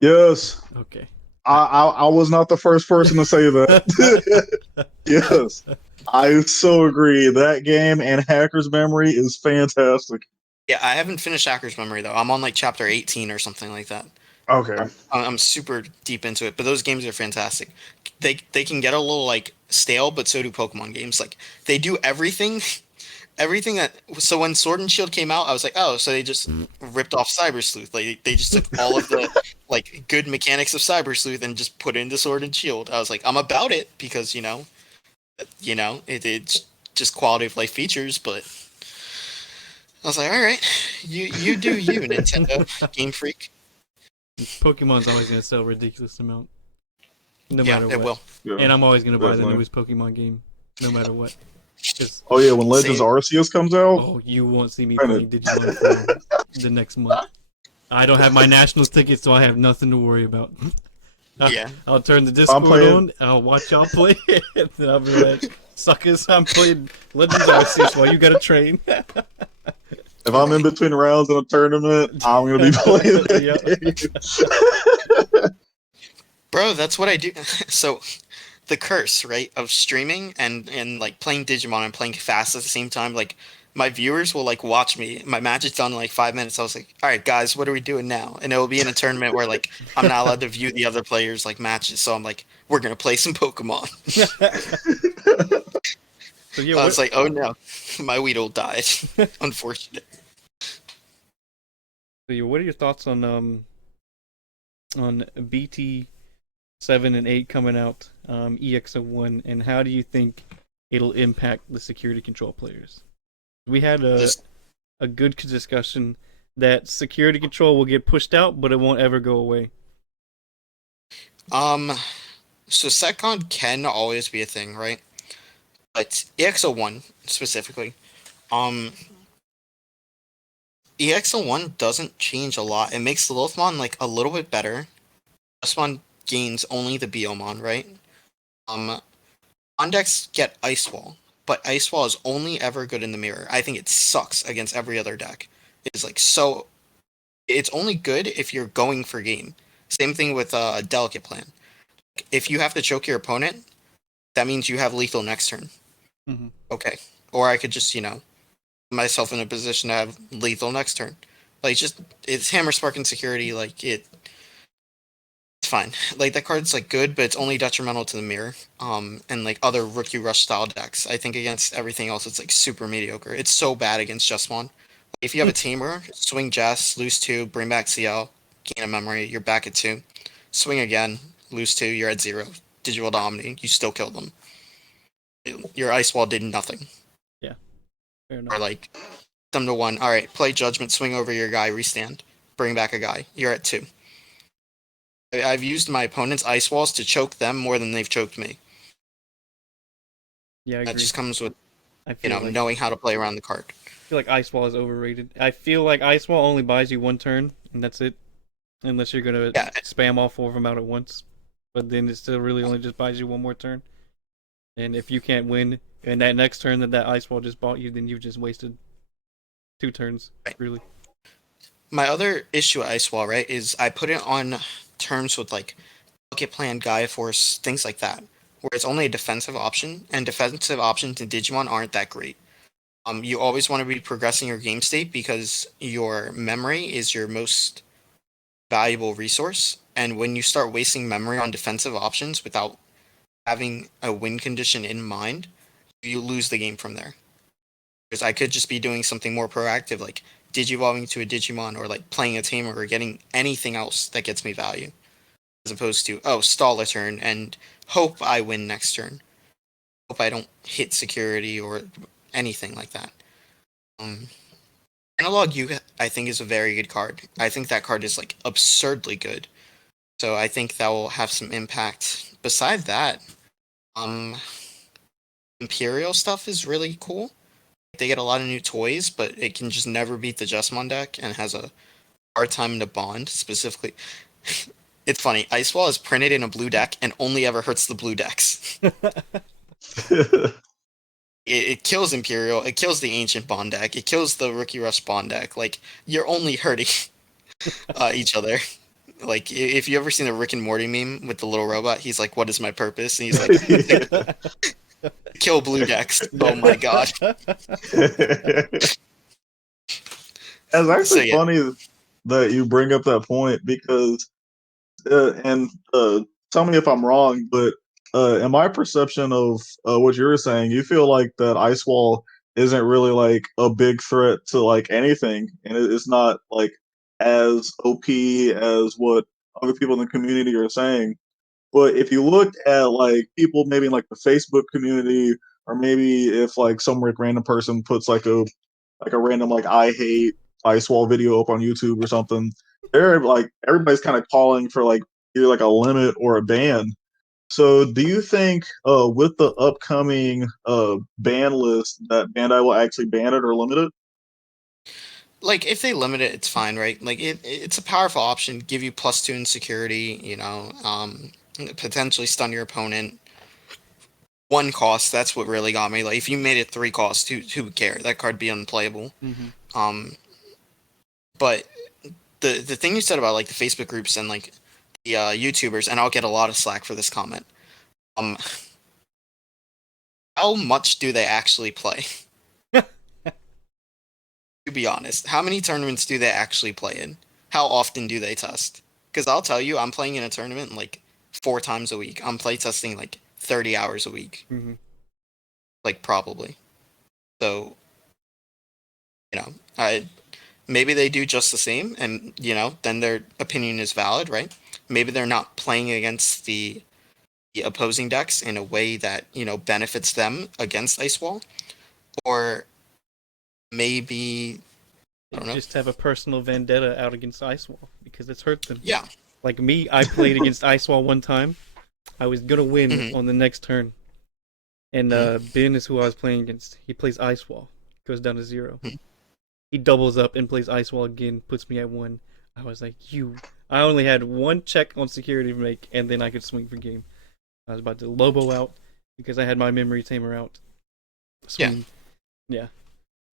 Yes. Okay. I was not the first person to say that. Yes. I so agree. That game and Hacker's Memory is fantastic. Yeah, I haven't finished Hacker's Memory though. I'm on like chapter 18 or something like that. Okay. I'm super deep into it, but those games are fantastic. They can get a little like stale, but so do Pokemon games. Like they do everything that. So when Sword and Shield came out, I was like, oh, so they just ripped off Cyber Sleuth. Like they just took all of the like good mechanics of Cyber Sleuth and just put it into Sword and Shield. I was like, I'm about it because it's just quality of life features, but I was like, all right, you do you, Nintendo Game Freak. Pokemon's always gonna sell a ridiculous amount, no Yeah, matter it what. will. Yeah, And I'm always gonna buy the definitely. newest Pokemon game, no matter what. Because Oh yeah, when Legends Same. Arceus comes out, oh, you won't see me granted. playing Digimon for the next month. I don't have my nationals ticket, so I have nothing to worry about. Yeah. I'll turn the I'm Discord playing. on. I'll watch y'all play, and then I'll be like, "Suckers, I'm playing Legends Arceus while you gotta train." If I'm in between rounds in a tournament, I'm gonna be playing Yeah. that game. Bro, that's what I do. So the curse, right, of streaming and like playing Digimon and playing fast at the same time, like my viewers will like watch me. My match is done in like 5 minutes. I was like, all right, guys, what are we doing now? And it will be in a tournament where like I'm not allowed to view the other players like matches. So I'm like, we're gonna play some Pokemon. So yeah, I what? was like, oh no, my Weedle died. Unfortunate. So yeah, what are your thoughts on BT 7 and 8 coming out, EXO 1, and how do you think it'll impact the security control players? We had This a good discussion that security control will get pushed out, but it won't ever go away. um, so Setcon can always be a thing, right? But EXO1 specifically, um, EXL1 doesn't change a lot. It makes the Lothmon like a little bit better. Jesmon gains only the Biomon, right? On decks get Ice Wall, but Ice Wall is only ever good in the mirror. I think it sucks against every other deck. It's like so. It's only good if you're going for game. Same thing with Delicate Plan. If you have to choke your opponent, that means you have lethal next turn. Mm-hmm. Okay. Or I could just, myself in a position to have lethal next turn. Like, just, it's Hammer Spark and Security, like, it's fine. Like, that card's, like, good, but it's only detrimental to the mirror. And, like, other Rookie Rush style decks. I think against everything else, it's, like, super mediocre. It's so bad against Jesmon. If you have a Tamer, swing Jess, lose 2, bring back CL, gain a memory, you're back at 2. Swing again, lose 2, you're at 0. Digital Dominate, you still killed them. Your Ice Wall did nothing. Yeah, fair enough. Or like, them to 1. All right, play Judgment, swing over your guy, restand, bring back a guy. You're at 2. I've used my opponent's Ice Walls to choke them more than they've choked me. Yeah, I agree. That just comes with, I feel like, knowing how to play around the card. I feel like Ice Wall is overrated. I feel like Ice Wall only buys you 1 turn, and that's it. Unless you're gonna spam all 4 of them out at once. But then it still really only just buys you 1 more turn. And if you can't win, and that next turn that Ice Wall just bought you, then you've just wasted 2 turns, really. My other issue with Ice Wall, right, is I put it on terms with, like, Bucket Plan, Gaia Force, things like that, where it's only a defensive option, and defensive options in Digimon aren't that great. You always want to be progressing your game state because your memory is your most valuable resource, and when you start wasting memory on defensive options without having a win condition in mind, you lose the game from there. Because I could just be doing something more proactive, like digivolving to a Digimon, or like playing a Tamer, or getting anything else that gets me value, as opposed to, stall a turn and hope I win next turn, hope I don't hit security or anything like that. Analog U, I think, is a very good card. I think that card is like absurdly good. So I think that will have some impact. Besides that, Imperial stuff is really cool. They get a lot of new toys, but it can just never beat the Jesmon deck and has a hard time to bond, specifically. It's funny, Ice Wall is printed in a blue deck and only ever hurts the blue decks. It kills Imperial, it kills the Ancient Bond deck, it kills the Rookie Rush Bond deck. Like, you're only hurting each other. Like, if you ever seen the Rick and Morty meme with the little robot, he's like, "What is my purpose?" And he's like, "Kill blue decks." Oh my god. It's actually funny that you bring up that point because, tell me if I'm wrong, but in my perception of what you were saying, you feel like that Ice Wall isn't really like a big threat to like anything, and it's not like as OP as what other people in the community are saying. But if you looked at like people maybe in like the Facebook community, or maybe if like some like random person puts like a random like I hate Ice Wall video up on YouTube or something, they're like everybody's kind of calling for like either like a limit or a ban. So do you think with the upcoming ban list that Bandai will actually ban it or limit it? Like, if they limit it, it's fine, right? Like, it's a powerful option, give you +2 in security, potentially stun your opponent. 1 cost, that's what really got me. Like, if you made it 3 costs, who would care? That card be unplayable. Mm-hmm. But the thing you said about like the Facebook groups and like the YouTubers, and I'll get a lot of slack for this comment. How much do they actually play? To be honest, how many tournaments do they actually play in? How often do they test? Because I'll tell you, I'm playing in a tournament like 4 times a week. I'm play testing like 30 hours a week. Mm-hmm. Like, probably. So, maybe they do just the same, and, then their opinion is valid, right? Maybe they're not playing against the opposing decks in a way that, benefits them against Ice Wall. Or maybe, I don't know. Just have a personal vendetta out against Ice Wall because it's hurt them. Yeah. Like me, I played against Ice Wall one time. I was gonna win on the next turn. And Ben is who I was playing against. He plays Ice Wall. Goes down to 0. He doubles up and plays Ice Wall again, puts me at 1. I was like, I only had 1 check on security to make, and then I could swing for game. I was about to Lobo out because I had my memory tamer out. Swing. Yeah.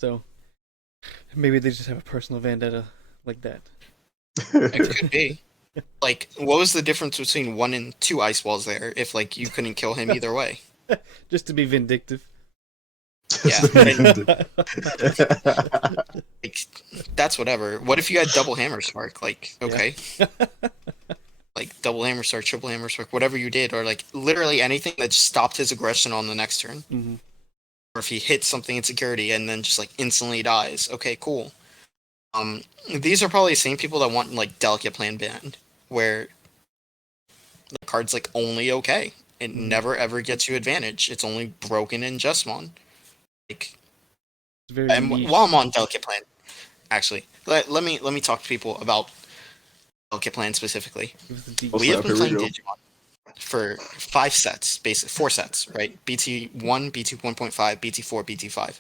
So maybe they just have a personal vendetta like that. It could be. Like, what was the difference between 1 and 2 Ice Walls there if, like, you couldn't kill him either way? Just to be vindictive. Yeah. Like, that's whatever. What if you had double Hammer Spark? Like, okay. Yeah. Like, double Hammer Spark, triple Hammer Spark, whatever you did, or, like, literally anything that stopped his aggression on the next turn. Mm-hmm. Or if he hits something in security and then just, like, instantly dies. Okay, cool. These are probably the same people that want, like, Delicate Plan banned, where the card's, like, only okay. It never, ever gets you advantage. It's only broken in Jesmon. Like, and while I'm on Delicate Plan, actually, let me talk to people about Delicate Plan specifically. We have been playing Digimon for 5 sets, basically 4 sets, right? BT1, BT 1.5, BT4, BT5.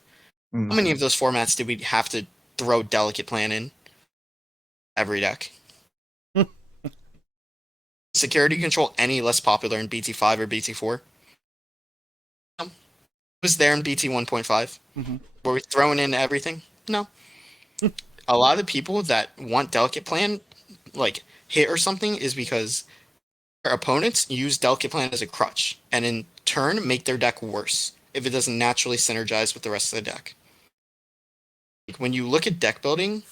How many of those formats did we have to throw Delicate Plan in? Every deck. Security control any less popular in BT5 or BT4? No. It was there in BT 1.5. Were we throwing in everything? No. A lot of the people that want Delicate Plan, like, hit or something, is because their opponents use Delicate Plan as a crutch, and in turn make their deck worse if it doesn't naturally synergize with the rest of the deck. Like, when you look at deck building,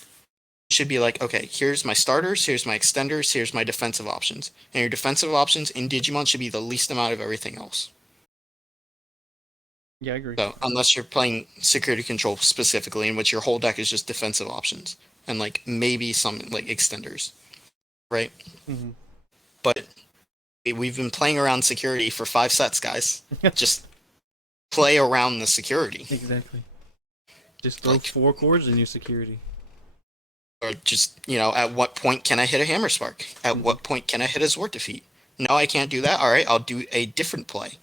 you should be like, okay, here's my starters, here's my extenders, here's my defensive options. And your defensive options in Digimon should be the least amount of everything else. Yeah, I agree. So, unless you're playing security control specifically, in which your whole deck is just defensive options, and, like, maybe some, like, extenders, right? But we've been playing around security for 5 sets, guys. Just play around the security. Exactly. Just throw, like, 4 chords in your security. Or just, at what point can I hit a Hammer Spark? At what point can I hit a Zwart Defeat? No, I can't do that. All right, I'll do a different play.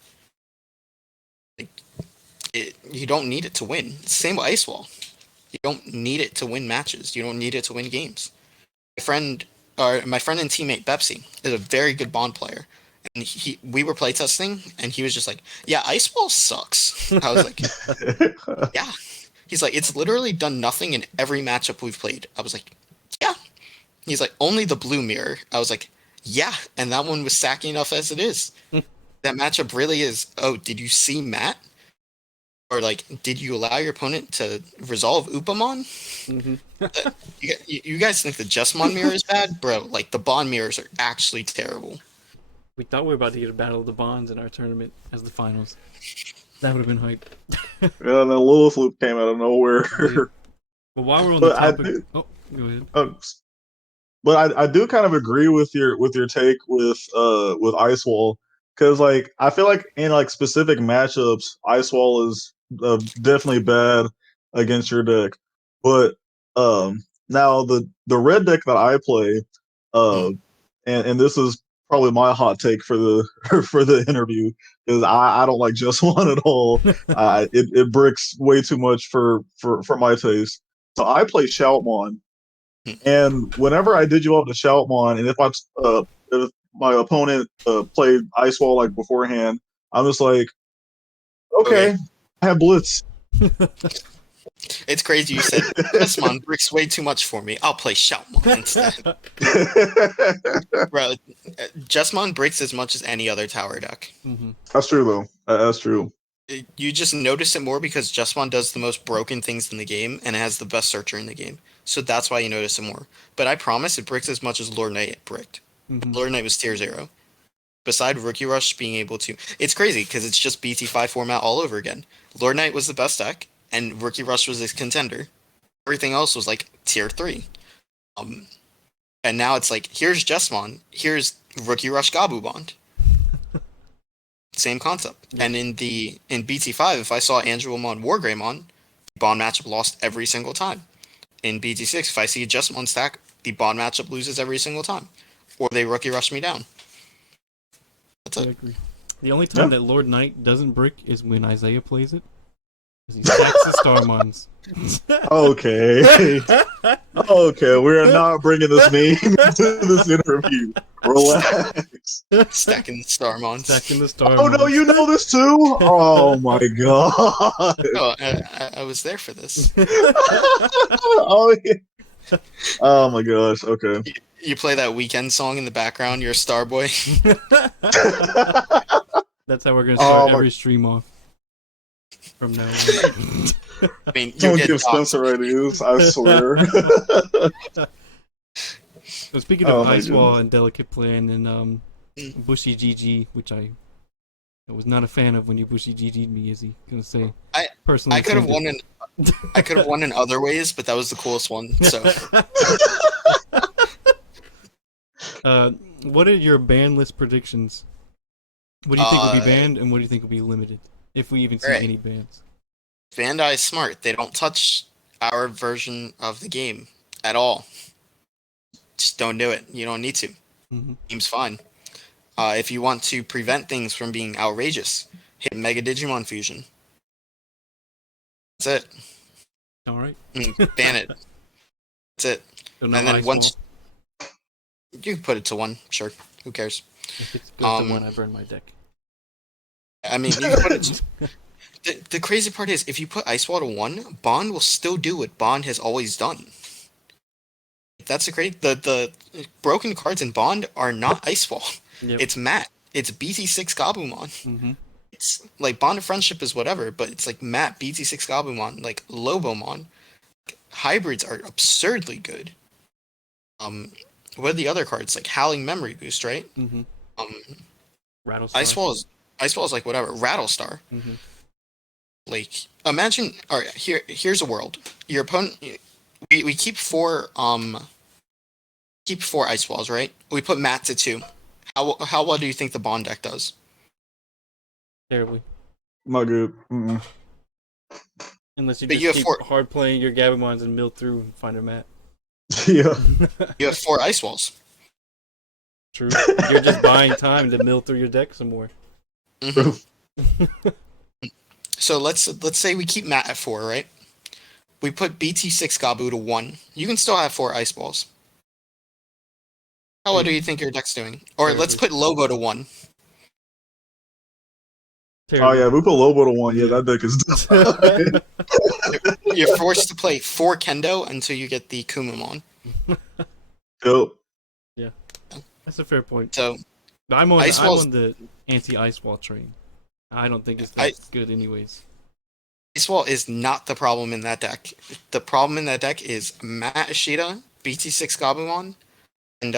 Like, you don't need it to win. Same with Ice Wall. You don't need it to win matches. You don't need it to win games. My friend and teammate Bepsy is a very good Bond player. And we were playtesting, and he was just like, yeah, Ice Wall sucks. I was like, yeah. He's like, it's literally done nothing in every matchup we've played. I was like, yeah. He's like, only the blue mirror. I was like, yeah, and that one was sacky enough as it is. That matchup really is, oh, did you see Matt? Or, like, did you allow your opponent to resolve Upamon? You guys think the Jesmon mirror is bad? Bro, like, the Bond mirrors are actually terrible. We thought we were about to get a Battle of the Bonds in our tournament as the finals. That would have been hype. Yeah, and then Lilith Loop came out of nowhere. Well, while we're on the topic... go ahead. But I do kind of agree with your take with Ice Wall, because, like, I feel like in, like, specific matchups, Ice Wall is definitely bad against your deck. But now the red deck that I play, and this is probably my hot take for the for the interview, because I don't like just one at all. It bricks way too much for my taste. So I play Shoutmon. And whenever I did you up to Shoutmon, and if my opponent played Ice Wall, like, beforehand, I'm just like, okay. I have Blitz. It's crazy you said, Jesmon bricks way too much for me. I'll play Shoutmon instead. Bro, Jesmon bricks as much as any other tower deck. That's true, though. That's true. You just notice it more because Jesmon does the most broken things in the game, and it has the best searcher in the game. So that's why you notice it more. But I promise it bricks as much as Lord Knight bricked. Lord Knight was tier 0. Beside Rookie Rush being able to... It's crazy, because it's just BT5 format all over again. Lord Knight was the best deck, and Rookie Rush was his contender. Everything else was, like, tier 3. And now it's like, here's Jesmon, here's Rookie Rush Gabu Bond. Same concept. And in BT5, if I saw Angelomon Wargreymon, Bond matchup lost every single time. In BT6, if I see a Jesmon stack, the Bond matchup loses every single time. Or they Rookie Rush me down. That's it. I agree. The only time that Lord Knight doesn't brick is when Isaiah plays it. He stacks the Starmons. Okay. Okay, we're not bringing this meme into this interview. Relax. Stacking the Starmons. Stacking the Oh no, Starmons. you know this too? Oh my god. Oh, I was there for this. Oh yeah. Oh my gosh. Okay. You play that Weekend song in the background. You're a star boy. That's how we're gonna Oh start my- every stream off from now on. I mean, you Don't get give doxxed. Spencer ideas, I swear. So speaking Oh of my Ice Wall goodness. and Delicate Plan and Bushy GG, which I was not a fan of when you Bushy GG'd me, is he gonna say? Personally, I could have offended. won in other ways, but that was the coolest one. So What are your ban list predictions? What do you think will be Uh, banned, and what do you think will be limited, if we even see Right. any bans? Bandai is smart. They don't touch our version of the game at all. Just don't do it. You don't need to. Mm-hmm. Game's fine. If you want to prevent things from being outrageous, hit Mega Digimon Fusion. That's it. All right. Ban it. That's it. So no And then Ice once Wall. you can put it to 1, sure. Who cares? If it goes to um, 1, I burn my deck. I mean, you can put it. The crazy part is, if you put Ice Wall to 1, Bond will still do what Bond has always done. That's a great. The broken cards in Bond are not Ice Wall. Yep. It's matte. It's BT6 Gabumon. Mm-hmm. It's like Bond of Friendship is whatever, but it's like matte BT6 Gabumon, like Lobomon. Hybrids are absurdly good. What are the other cards? Like Howling Memory Boost, right? Mm-hmm. Um, Rattlestar. Ice Wall is like whatever. Rattlestar. Mm-hmm. Like imagine. All right, here's a world. Your opponent. We keep 4 Ice Walls, right? We put matte to 2. How well do you think the Bond deck does? Terribly. Not good. Mm-mm. Unless you But just you have keep 4 hard playing your Gabumons and mill through and find a mat. Yeah. you have 4 Ice Walls. True. You're just buying time to mill through your deck some more. Mhm. So let's say we keep matte at 4, right? We put BT6 Gabu to 1. You can still have 4 Ice Balls. How well do you think your deck's doing? Or let's put Lobo to 1. Oh yeah, we put Lobo to 1. Yeah, Yeah. that deck is done. You're forced to play 4 Kendo until you get the Kumamon. Yep. Yeah, that's a fair point. So But I'm Ice Walls- on the anti-Ice Wall train. I don't think it's that good anyways. Ice Wall is not the problem in that deck. The problem in that deck is Matt Ishida, BT6 Gabumon, and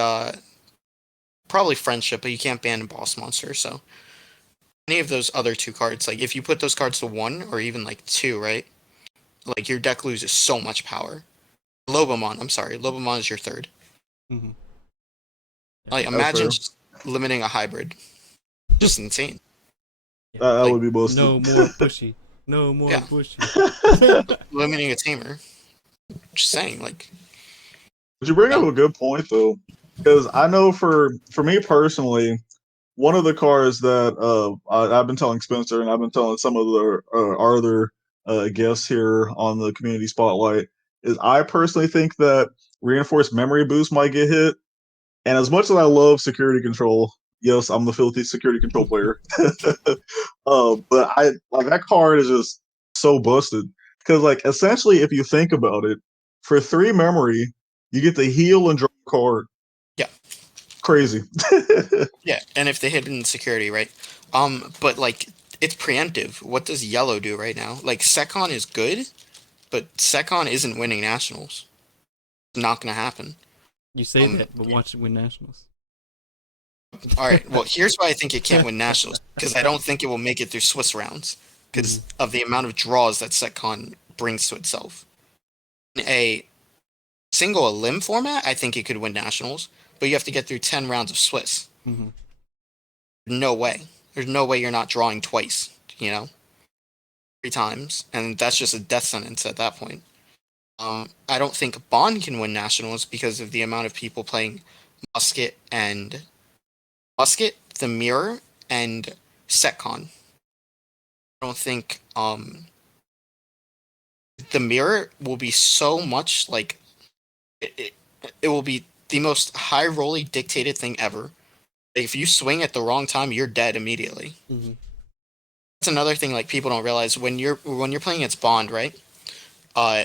probably Friendship, but you can't ban a Boss Monster, so any of those other 2 cards, like if you put those cards to 1 or even like 2, right? Like your deck loses so much power. Lobomon is your 3rd. Mm-hmm. Like imagine just limiting a hybrid. Just insane. That would be busted. No more pushy. No more Yeah. pushy. Limiting a tamer. Just saying, like But you bring up a good point though, because I know for me personally, one of the cards that I've been telling Spencer and I've been telling some of the our other guests here on the community spotlight is I personally think that reinforced memory boost might get hit. And as much as I love security control, yes, I'm the filthy security control player. But I like that card is just so busted because like essentially if you think about it, for 3 memory you get to heal and draw a card. Yeah. Crazy. yeah, and if they hit in security, right? But like it's preemptive. What does yellow do right now? Like Secon is good, but Secon isn't winning nationals. It's not gonna happen. You say that, but watch it win nationals. All right. Well, here's why I think it can't win nationals because I don't think it will make it through Swiss rounds because of the amount of draws that Secon brings to itself. In a single limb format, I think it could win nationals, but you have to get through 10 rounds of Swiss. Mm-hmm. No way. There's no way you're not drawing twice, 3 times, and that's just a death sentence at that point. I don't think Bond can win nationals because of the amount of people playing Musket, the Mirror, and Setcon. I don't think the mirror will be so much like it will be the most high rolly dictated thing ever. If you swing at the wrong time, you're dead immediately. Mm-hmm. That's another thing like people don't realize when you're playing against Bond, right? Uh,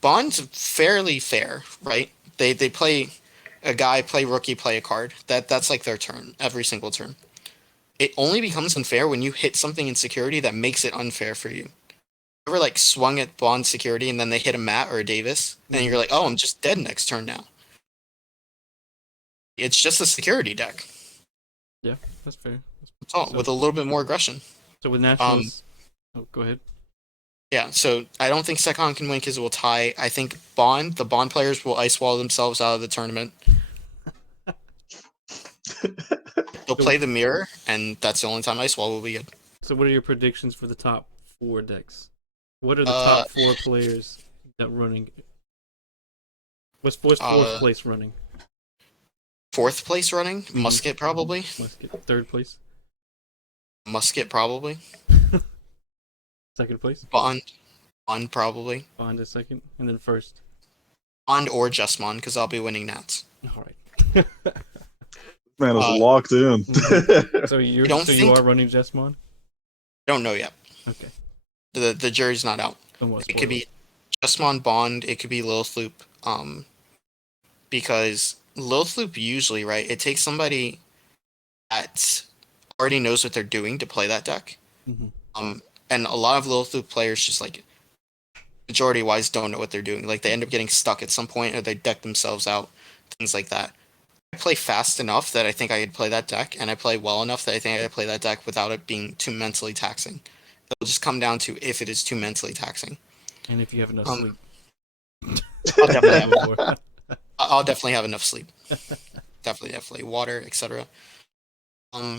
Bond's fairly fair, right? They play a guy, play rookie, play a card. That's like their turn every single turn. It only becomes unfair when you hit something in security that makes it unfair for you. Ever like swung at Bond security and then they hit a Matt or a Davis, and you're like, oh, I'm just dead next turn now. It's just a security deck. Yeah, that's fair. That's all, with a little bit more aggression. So with Nationals, go ahead. Yeah, so I don't think Secon can win because it will tie. I think the Bond players will ice wall themselves out of the tournament. They'll play the mirror, and that's the only time ice wall will be good. So what are your predictions for the top 4 decks? What are the top 4 players that running? What's fourth place running? 4th place running? Musket, probably. Musket. 3rd place? Musket, probably. 2nd place? Bond, probably. Bond is 2nd, and then 1st. Bond or Jesmon, because I'll be winning Nats. All right. Man, it's locked in. So you are running Jesmon? I don't know yet. Okay. The jury's not out. It could be Jesmon, Bond. It could be Lilithloop. Because Lilithloop usually, right, it takes somebody that already knows what they're doing to play that deck. Mm-hmm. And a lot of Lilithloop players just like majority-wise don't know what they're doing. Like they end up getting stuck at some point, or they deck themselves out, things like that. I play fast enough that I think I could play that deck, and I play well enough that I think I could play that deck without it being too mentally taxing. It'll just come down to if it is too mentally taxing. And if you have enough sleep. I'll definitely have enough sleep. Definitely. Water, etc. Yeah,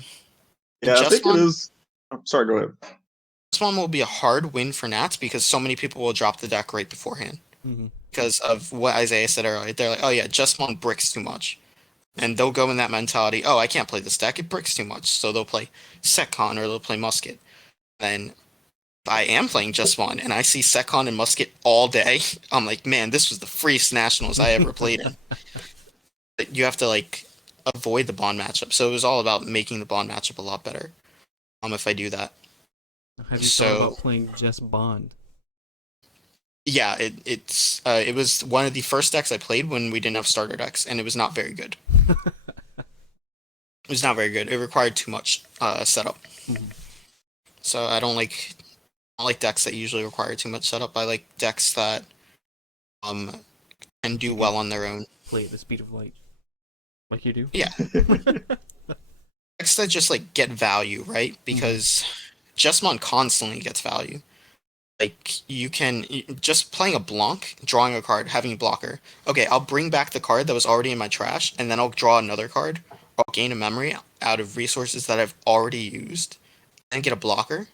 I think it is. Oh, sorry, go ahead. This one will be a hard win for Nats because so many people will drop the deck right beforehand. Mm-hmm. Because of what Isaiah said earlier. They're like, oh yeah, Jesmon bricks too much. And they'll go in that mentality, oh, I can't play this deck, it bricks too much. So they'll play Secon or they'll play Musket. Then I am playing Jesmon and I see Secon and Musket all day. I'm like, man, this was the freest Nationals I ever played in. But you have to like avoid the Bond matchup. So it was all about making the Bond matchup a lot better. If I do that. Have you thought about playing just Bond? Yeah, it was one of the first decks I played when we didn't have starter decks, and it was not very good. It was not very good. It required too much setup. Mm-hmm. So I don't like decks that usually require too much setup. I like decks that can do well on their own. Play at the speed of light, like you do. Yeah. Decks that just like get value, right? Because Jesmon constantly gets value. Like, just playing a Blanc, drawing a card, having a blocker. Okay, I'll bring back the card that was already in my trash, and then I'll draw another card. I'll gain a memory out of resources that I've already used, and get a blocker.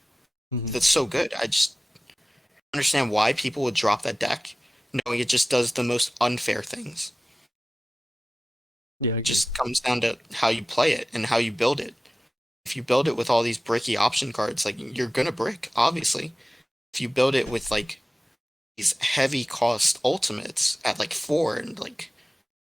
Mm-hmm. That's so good. I just understand why people would drop that deck, knowing it just does the most unfair things. Yeah, it just comes down to how you play it and how you build it. If you build it with all these bricky option cards, like, you're gonna brick, obviously. If you build it with like these heavy cost ultimates at like 4, and like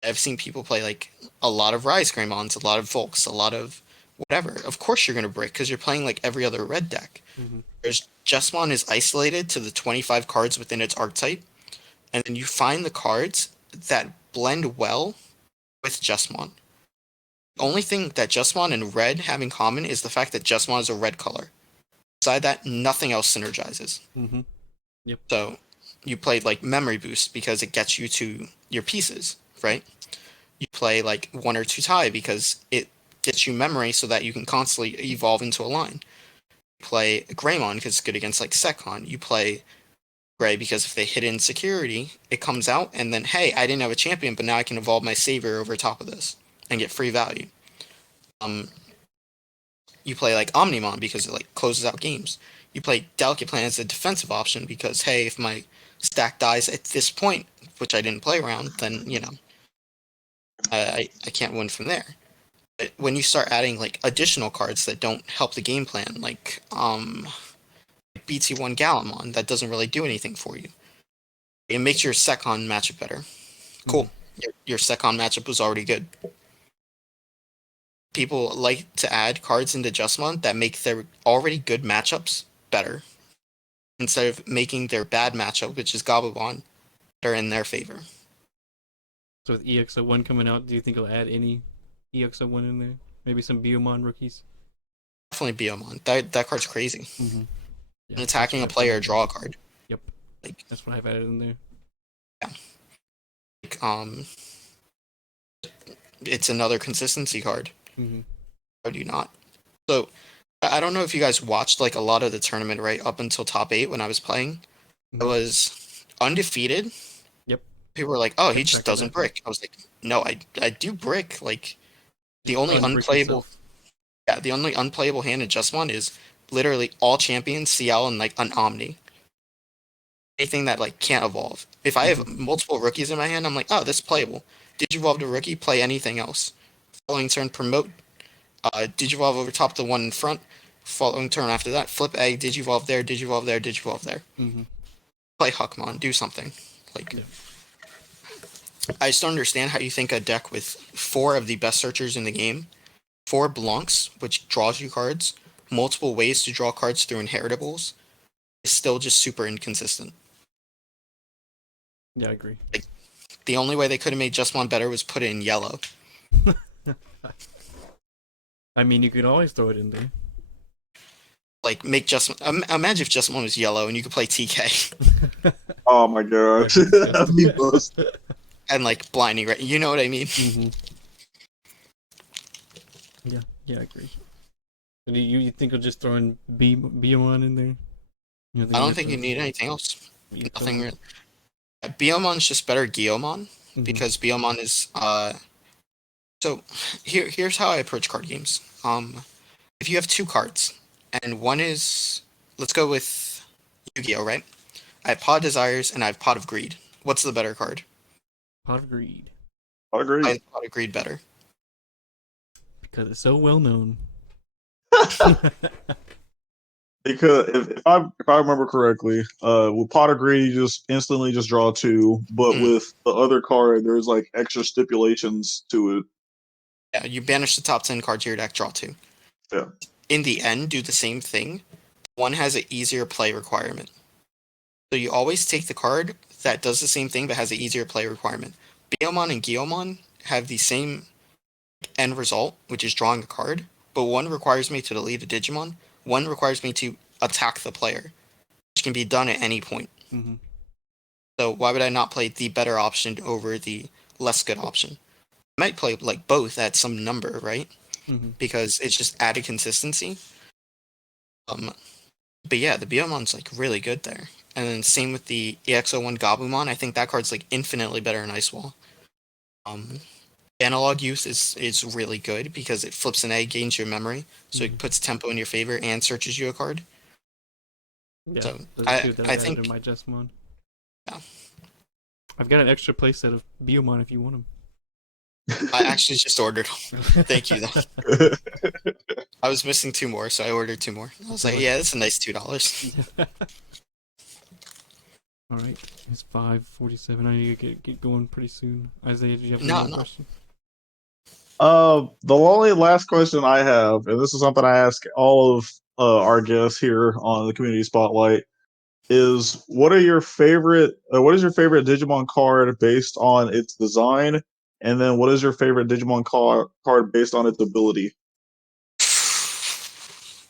I've seen people play like a lot of Rise Greymons, a lot of Volks, a lot of whatever, of course you're gonna break because you're playing like every other red deck. Mm-hmm. Whereas Jesmon is isolated to the 25 cards within its archetype, and then you find the cards that blend well with Jesmon. The only thing that Jesmon and red have in common is the fact that Jesmon is a red color. Beside that, nothing else synergizes. Mm-hmm. Yep. So you played like Memory Boost because it gets you to your pieces, right? You play like 1 or 2 tie because it gets you memory so that you can constantly evolve into a line. You play Greymon because it's good against like Secon. You play Gray because if they hit in security, it comes out, and then, hey, I didn't have a champion, but now I can evolve my Savior over top of this and get free value. You play like Omnimon because it like closes out games. You play Delicate Plan as a defensive option because, hey, if my stack dies at this point, which I didn't play around, then, you know, I can't win from there. But when you start adding like additional cards that don't help the game plan, like BT1 Galamon that doesn't really do anything for you. It makes your Secon matchup better. Cool. Your Secon matchup was already good. People like to add cards into Jesmon that make their already good matchups better, instead of making their bad matchup, which is Gabumon, better in their favor. So with EX01 coming out, do you think it'll add any EX01 in there? Maybe some Biomon rookies? Definitely Biomon. That card's crazy. Mm-hmm. Yeah, Attacking a player, draw a card. Yep. Like, that's what I've added in there. Yeah. Like, it's another consistency card. Mm-hmm. Or do you not? So I don't know if you guys watched like a lot of the tournament right up until top 8 when I was playing. I was undefeated. Yep. People were like, "Oh, he Kept just track of doesn't that. brick." I was like, "No, I do brick." Like the only Unbrick unplayable, yourself. yeah, the only unplayable hand in Jesmon is literally all champions, CL, and like an Omni. Anything that like can't evolve. If I have multiple rookies in my hand, I'm like, "Oh, this is playable." Digivolve the rookie, play anything else. Following turn, promote. Digivolve over top the one in front. Following turn after that, flip egg, Digivolve there, Digivolve there, Digivolve there. Mm-hmm. Play Huckmon, do something. Like, Yeah. I just don't understand how you think a deck with 4 of the best searchers in the game, 4 Blancs, which draws you cards, multiple ways to draw cards through inheritables, is still just super inconsistent. Yeah, I agree. Like, the only way they could have made Jesmon better was put it in yellow. I mean, you could always throw it in there. Like, make Jesmon... imagine if Jesmon was yellow and you could play TK. Oh my gosh. That'd be bust. And, like, blinding, right? You know what I mean? Mm-hmm. Yeah, I agree. So do you think you'll just throw in Biomon in there? I don't think you need anything else. Nothing really. Biomon's just better Guiomon, because Biomon is so here's how I approach card games. If you have 2 cards and one is, let's go with Yu-Gi-Oh, right? I have Pot of Desires and I have Pot of Greed. What's the better card? Pot of Greed. I agree. I like Pot of Greed better. Because it's so well known. Because if I remember correctly, with Pot of Greed, you just instantly just draw 2, but with the other card, there's like extra stipulations to it. Yeah, you banish the top 10 cards of your deck, draw 2. Yeah. In the end, do the same thing. One has an easier play requirement. So you always take the card that does the same thing but has an easier play requirement. Biomon and Guiomon have the same end result, which is drawing a card, but one requires me to delete a Digimon, one requires me to attack the player, which can be done at any point. Mm-hmm. So why would I not play the better option over the less good option? I might play like both at some number, right? Mm-hmm. Because it's just added consistency. But yeah, the Biomon's like really good there. And then same with the EX01 Gabumon. I think that card's like infinitely better in Ice Wall. Analog use is really good because it flips an egg, gains your memory, so it puts tempo in your favor and searches you a card. Yeah, so I think in my Jesmon. Yeah. I've got an extra playset of Biomon if you want them. I actually just ordered them. Thank you though. I was missing 2 more, so I ordered 2 more. I was like, yeah, that's a nice $2. All right, it's 5:47. I need to get going pretty soon. Isaiah, do you have any question? The only last question I have, and this is something I ask all of our guests here on the Community Spotlight, is what is your favorite Digimon card based on its design, and then what is your favorite Digimon card based on its ability? So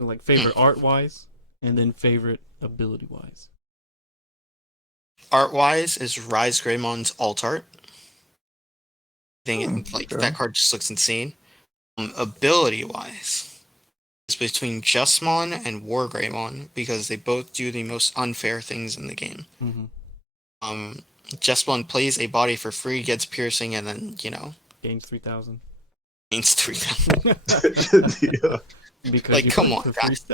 like favorite art wise, and then favorite ability wise. Art wise is Rise Greymon's alt art. I think that card just looks insane. Ability wise, it's between Jesmon and War Greymon because they both do the most unfair things in the game. Mm-hmm. Jesmon plays a body for free, gets piercing, and then gains 3,000. Gains 3,000. Yeah. Because like, come on, guys.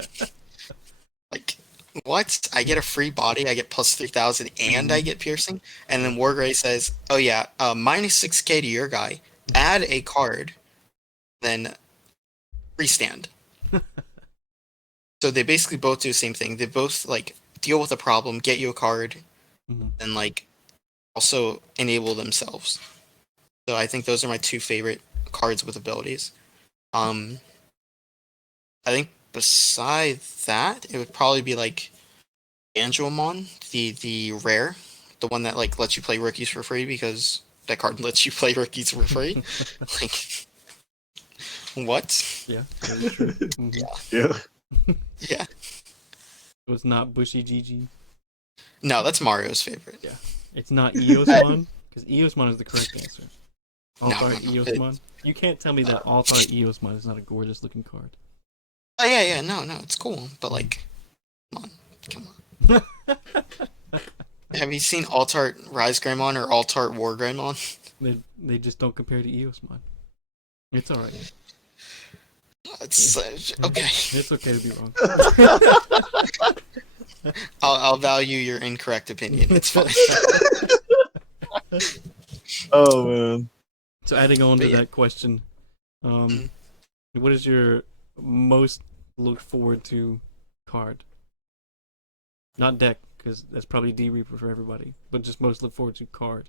Like, what? I get a free body, I get plus 3,000, and I get piercing? And then Wargrey says, oh yeah, minus 6k to your guy, add a card, then freestand. So they basically both do the same thing. They both like deal with a problem, get you a card, and like also enable themselves. So I think those are my two favorite cards with abilities. I think besides that, it would probably be like Angelmon, the rare, the one that like lets you play rookies for free because that card lets you play rookies for free. Like what? Yeah, that is true. Yeah. Yeah. It was not Bushy GG. No, that's Mario's favorite. Yeah. It's not Eosmon, because Eosmon is the correct answer. No, Alt-Art no, Eosmon. You can't tell me that Alt-Art Eosmon is not a gorgeous looking card. Oh yeah, no, it's cool, but like, come on. Have you seen Altart Rise Greymon or Altart War Greymon? They just don't compare to Eosmon. It's alright. It's okay. It's okay to be wrong. I'll value your incorrect opinion. It's fine. Oh man. So adding on to But yeah. that question, what is your most look forward to card? Not deck, because that's probably D Reaper for everybody, but just most look forward to card.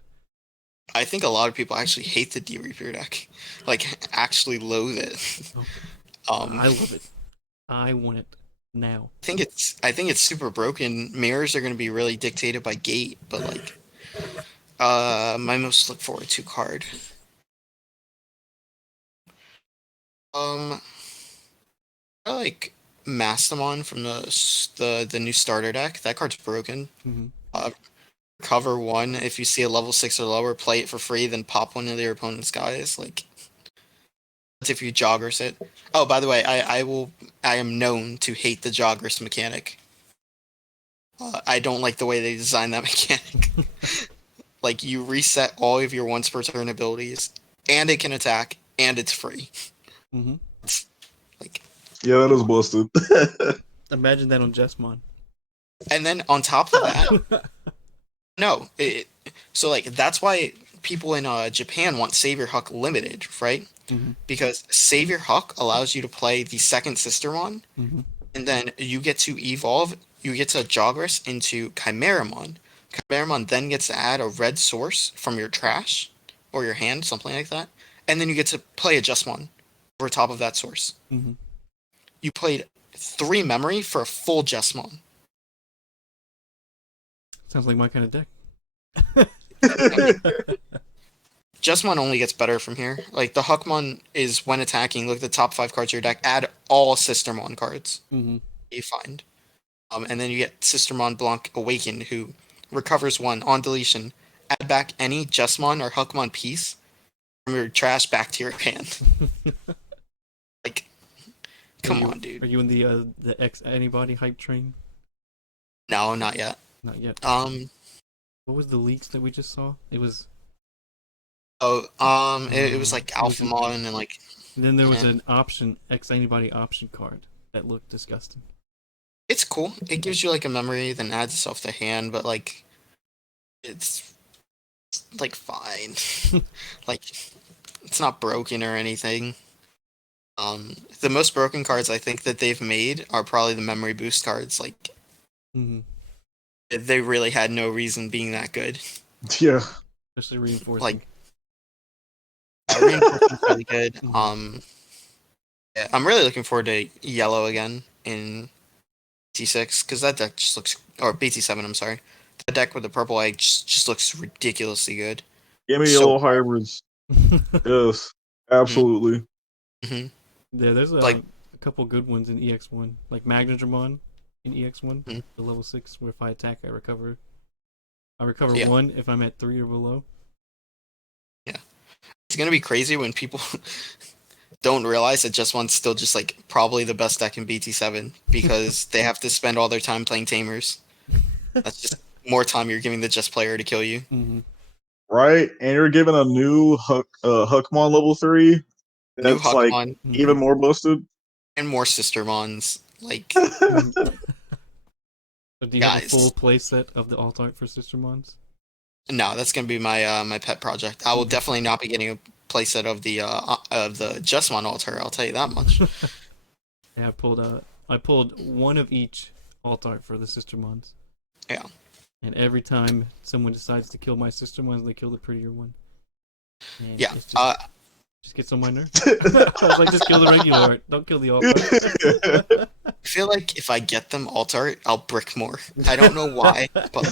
I think a lot of people actually hate the D Reaper deck, like actually loathe it. I love it. I want it now. I think it's super broken. Mirrors are going to be really dictated by gate, but like, my most look forward to card. I like Mastamon from the new starter deck. That card's broken. Cover one. If you see a level 6 or lower, play it for free, then pop one into your opponent's guys. Like, that's if you joggers it. Oh, by the way, I am known to hate the joggers mechanic. I don't like the way they design that mechanic. Like, you reset all of your once per turn abilities, and it can attack, and it's free. Like, yeah, that is busted. Imagine that on Jesmon. And then on top of that, no, so like that's why people in Japan want Savior Huck limited, right? Because Savior Huck allows you to play the second Sistermon, and then you get to evolve. You get to Jogras into Chimeramon. Chimeramon then gets to add a red source from your trash or your hand, something like that, and then you get to play a Jesmon over top of that source. You played 3 memory for a full Jesmon. Sounds like my kind of deck. Jesmon only gets better from here. Like, the Huckmon is when attacking, look at the top 5 cards of your deck, add all Sistermon cards you find. And then you get Sistermon Blanc Awakened, who recovers 1 on deletion. Add back any Jesmon or Huckmon piece from your trash back to your hand. Like, come on, dude. Are you in the X Antibody hype train? No, not yet. Not yet. What was the leaks that we just saw? It was. It was like Alphamon and like. And then there was an option, X Antibody option card that looked disgusting. It's cool. It gives you like a memory, then adds itself to hand, but like, it's like fine. Like, it's not broken or anything. The most broken cards I think that they've made are probably the memory boost cards. Like, they really had no reason being that good. Yeah. Especially reinforcing. Like, reinforcing's really good. Yeah, I'm really looking forward to yellow again in BT6 because that deck just looks, or BT7. I'm sorry, that deck with the purple egg just looks ridiculously good. Give me yellow hybrids. Yes, absolutely. Yeah, there's a couple good ones in EX1, like Magnadramon in EX1, the level 6, where if I attack, I recover. I recover 1 if I'm at 3 or below. Yeah, it's gonna be crazy when people don't realize that Jesmon's still just like probably the best deck in BT7 because they have to spend all their time playing Tamers. That's just more time you're giving the Just player to kill you. Right, and you're given a new Huckmon level 3. That's New like Huckmon, even more busted. and more Sistermons. Like, So do you have a guys. full playset of the alt art for Sistermons? No, that's gonna be my my pet project. I will definitely not be getting a playset of the Jesmon altar. I'll tell you that much. Yeah, I pulled I pulled one of each alt art for the sister mons. Yeah. And every time someone decides to kill my sister mons, they kill the prettier one. And Yeah. it's just gets on my nerves. I was like, just kill the regular art. Don't kill the alt art. I feel like if I get them alt art, I'll brick more. I don't know why, but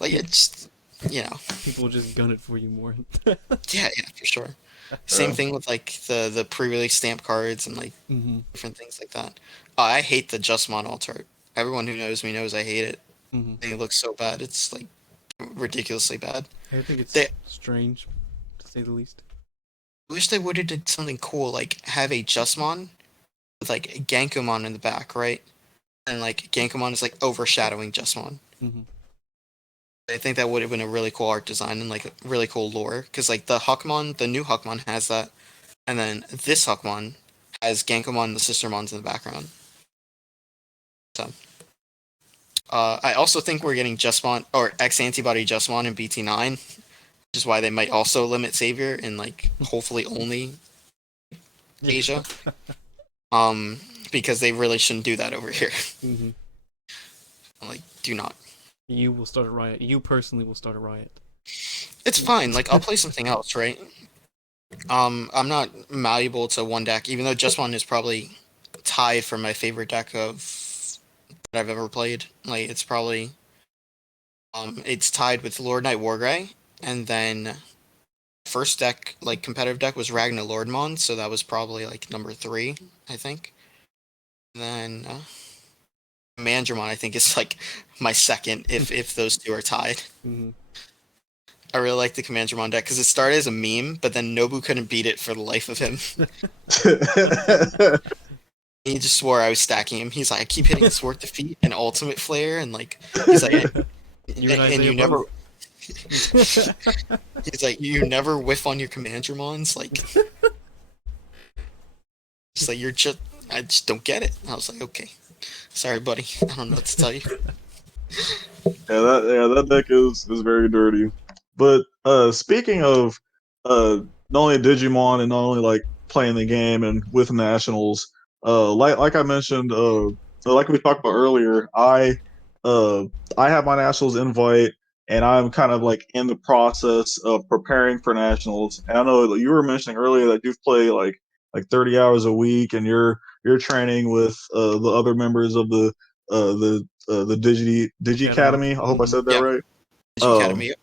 like it's People will just gun it for you more. yeah, for sure. Same thing with like the pre-release stamp cards and like different things like that. I hate the Jesmon alt art. Everyone who knows me knows I hate it. It looks so bad. It's like ridiculously bad. I think it's strange, to say the least. I wish they would have did something cool, like have a Jesmon with like Gankumon in the back, right? And like Gankumon is like overshadowing Jesmon. I think that would have been a really cool art design and like really cool lore. Because like the Huckmon, the new Huckmon has that, and then this Huckmon has Gankumon and the sister mons in the background. So, I also think we're getting Jesmon or X Antibody Jesmon in BT9, which is why they might also limit Savior in like hopefully only Asia. Because they really shouldn't do that over here. Like, do not. You will start a riot. You personally will start a riot. It's fine. Like, I'll play something else, right? I'm not malleable to one deck, even though Jesmon is probably tied for my favorite deck of that I've ever played. Like, it's probably it's tied with Lord Knight Wargrey, and then first deck, like competitive deck, was Ragnar Lordmon, so that was probably like number 3, I think. And then Mandramon, I think, is like my second if those two are tied. I really like the Commandramon deck because it started as a meme, but then Nobu couldn't beat it for the life of him. He just swore I was stacking him. He's like, I keep hitting Sword Defeat and Ultimate Flare, and like, he's like, you never. He's like, you never whiff on your Commandramons, like, it's like I just don't get it. I was like, okay, sorry, buddy, I don't know what to tell you. That deck is very dirty. But speaking of not only Digimon and not only like playing the game and with nationals, like I mentioned, like we talked about earlier, I have my nationals invite, and I'm kind of like in the process of preparing for nationals. And I know that you were mentioning earlier that you've played like 30 hours a week, and you're training with the other members of the Digi Academy. I hope I said that right. Digi Academy.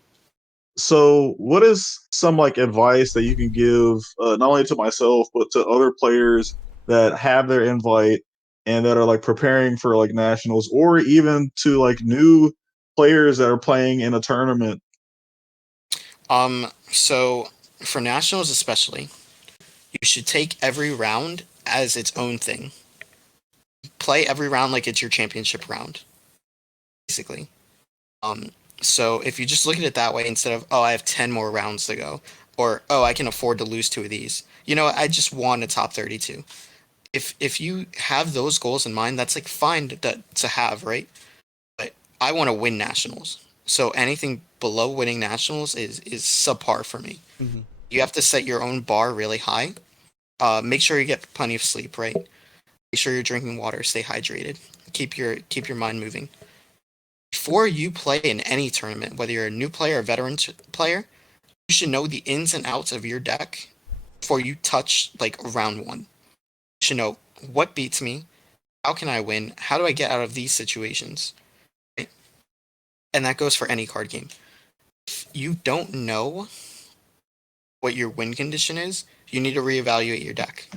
So, what is some like advice that you can give not only to myself but to other players that have their invite and that are like preparing for like nationals, or even to like new players that are playing in a tournament? So for nationals especially, you should take every round as its own thing. Play every round like it's your championship round, basically. So if you just look at it that way, instead of, oh, I have 10 more rounds to go, or, oh, I can afford to lose 2 of these. You know, I just won a top 32. If you have those goals in mind, that's like fine to have, right? But I want to win nationals. So anything below winning nationals is subpar for me. You have to set your own bar really high. Make sure you get plenty of sleep, right? Make sure you're drinking water, stay hydrated. Keep your mind moving. Before you play in any tournament, whether you're a new player or veteran player, you should know the ins and outs of your deck before you touch like round 1. You should know what beats me, how can I win, how do I get out of these situations, right? And that goes for any card game. If you don't know what your win condition is, you need to reevaluate your deck.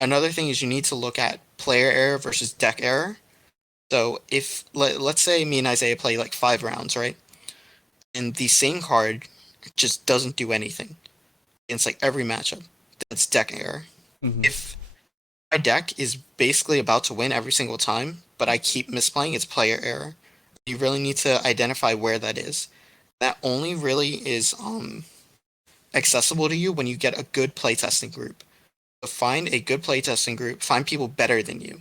Another thing is you need to look at player error versus deck error. So if let's say me and Isaiah play like 5 rounds, right? And the same card just doesn't do anything against like every matchup, that's deck error. If my deck is basically about to win every single time, but I keep misplaying, it's player error. You really need to identify where that is. That only really is accessible to you when you get a good playtesting group. So find a good playtesting group, find people better than you.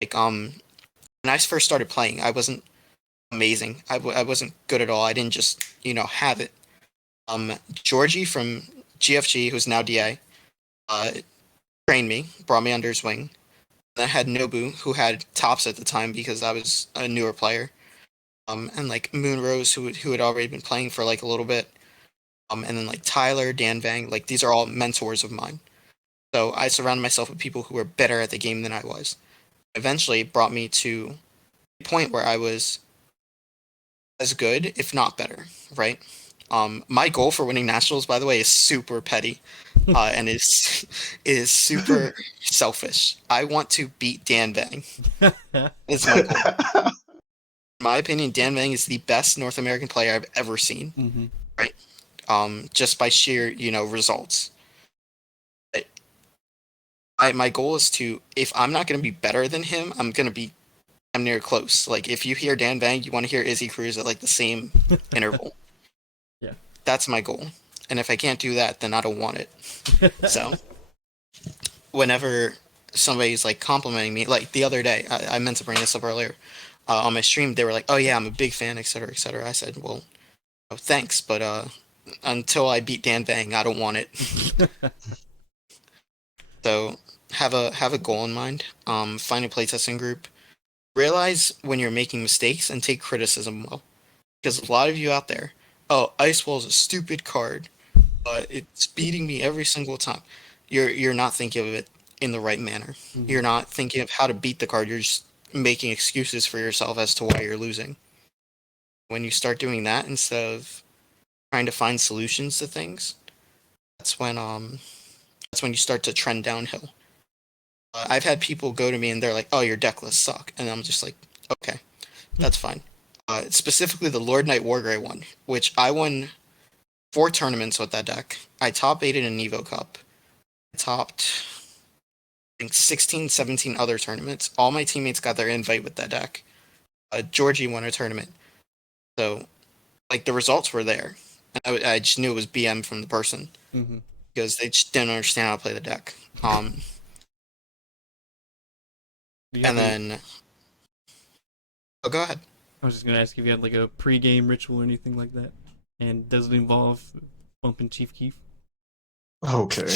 Like when I first started playing, I wasn't amazing. I wasn't good at all. I didn't just, have it. Georgie from GFG, who's now DA, trained me, brought me under his wing. Then I had Nobu, who had tops at the time because I was a newer player. And like Moonrose, who had already been playing for like a little bit. And then like Tyler, Dan Vang, like these are all mentors of mine. So I surrounded myself with people who were better at the game than I was. Eventually, it brought me to a point where I was as good, if not better, right? My goal for winning nationals, by the way, is super petty, and is super selfish. I want to beat Dan Vang. It's my goal. In my opinion, Dan Vang is the best North American player I've ever seen. Mm-hmm. Right? Just by sheer, results. My goal is to, if I'm not going to be better than him, I'm going to be near close. Like, if you hear Dan Vang, you want to hear Izzy Cruz at, like, the same interval. Yeah. That's my goal. And if I can't do that, then I don't want it. So, whenever somebody's, like, complimenting me, like, the other day, I meant to bring this up earlier, on my stream, they were like, oh, yeah, I'm a big fan, etc., etc. I said, well, thanks, but, until I beat Dan Vang, I don't want it. So, have a goal in mind. Find a playtesting group. Realize when you're making mistakes and take criticism well. Because a lot of you out there, oh, Ice Wall is a stupid card, but it's beating me every single time. You're not thinking of it in the right manner. Mm-hmm. You're not thinking of how to beat the card. You're just making excuses for yourself as to why you're losing. When you start doing that instead of trying to find solutions to things, that's when you start to trend downhill. I've had people go to me and they're like, oh, your deck lists suck. And I'm just like, okay, that's fine. Specifically the Lord Knight Wargrey one, which I won 4 tournaments with that deck. I top 8 in an Evo Cup. I topped, I think, 16, 17 other tournaments. All my teammates got their invite with that deck. Georgie won a tournament. So, like, the results were there. I just knew it was BM from the person. Mm-hmm. Because they just didn't understand how to play the deck. Then... Oh, go ahead. I was just going to ask if you had, like, a pre-game ritual or anything like that. And does it involve bumping Chief Keef? Okay.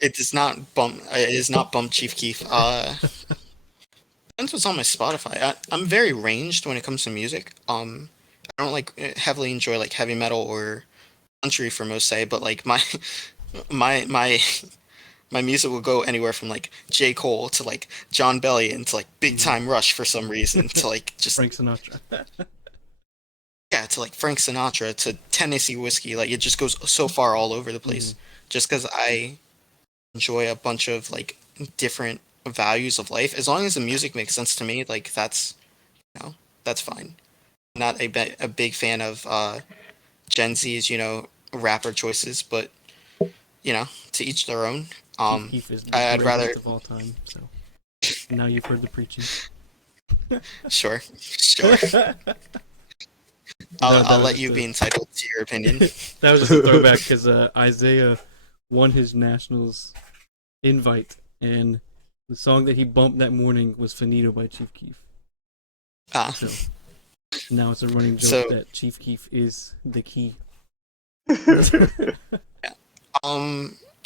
It does not bump... It is not bump Chief Keef. Depends what's on my Spotify. I'm very ranged when it comes to music. I don't, like, heavily enjoy, like, heavy metal or country for most say, but, like, my music will go anywhere from, like, J. Cole to, like, John Bellion to, like, Big Time Rush for some reason to, like, just... Frank Sinatra. Yeah, to, like, Frank Sinatra to Tennessee Whiskey. Like, it just goes so far all over the place. Just because I enjoy a bunch of, like, different values of life. As long as the music makes sense to me, like, that's fine. I'm not a big fan of Gen Z's, rapper choices, but, to each their own. Keef is the I'd rather of all time. So now you've heard the preaching. Sure. I'll let you be entitled to your opinion. That was just a throwback because Isaiah won his nationals invite, and the song that he bumped that morning was "Finito" by Chief Keef. So now it's a running joke that Chief Keef is the key.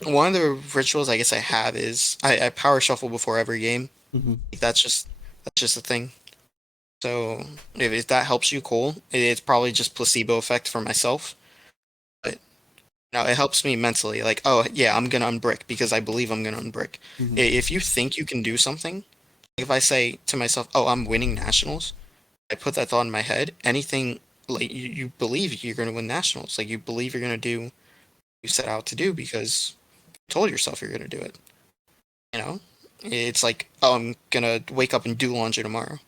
One of the rituals I guess I have is I power shuffle before every game. Mm-hmm. That's just a thing. So if that helps you, cool. It's probably just placebo effect for myself, but it helps me mentally. Like, oh yeah, I'm gonna unbrick because I believe I'm gonna unbrick. Mm-hmm. If you think you can do something, if I say to myself, oh, I'm winning nationals, I put that thought in my head. Anything, like, you believe you're gonna win nationals, like you believe you're gonna do what you set out to do because told yourself you're gonna do it. It's like, oh, I'm gonna wake up and do laundry tomorrow.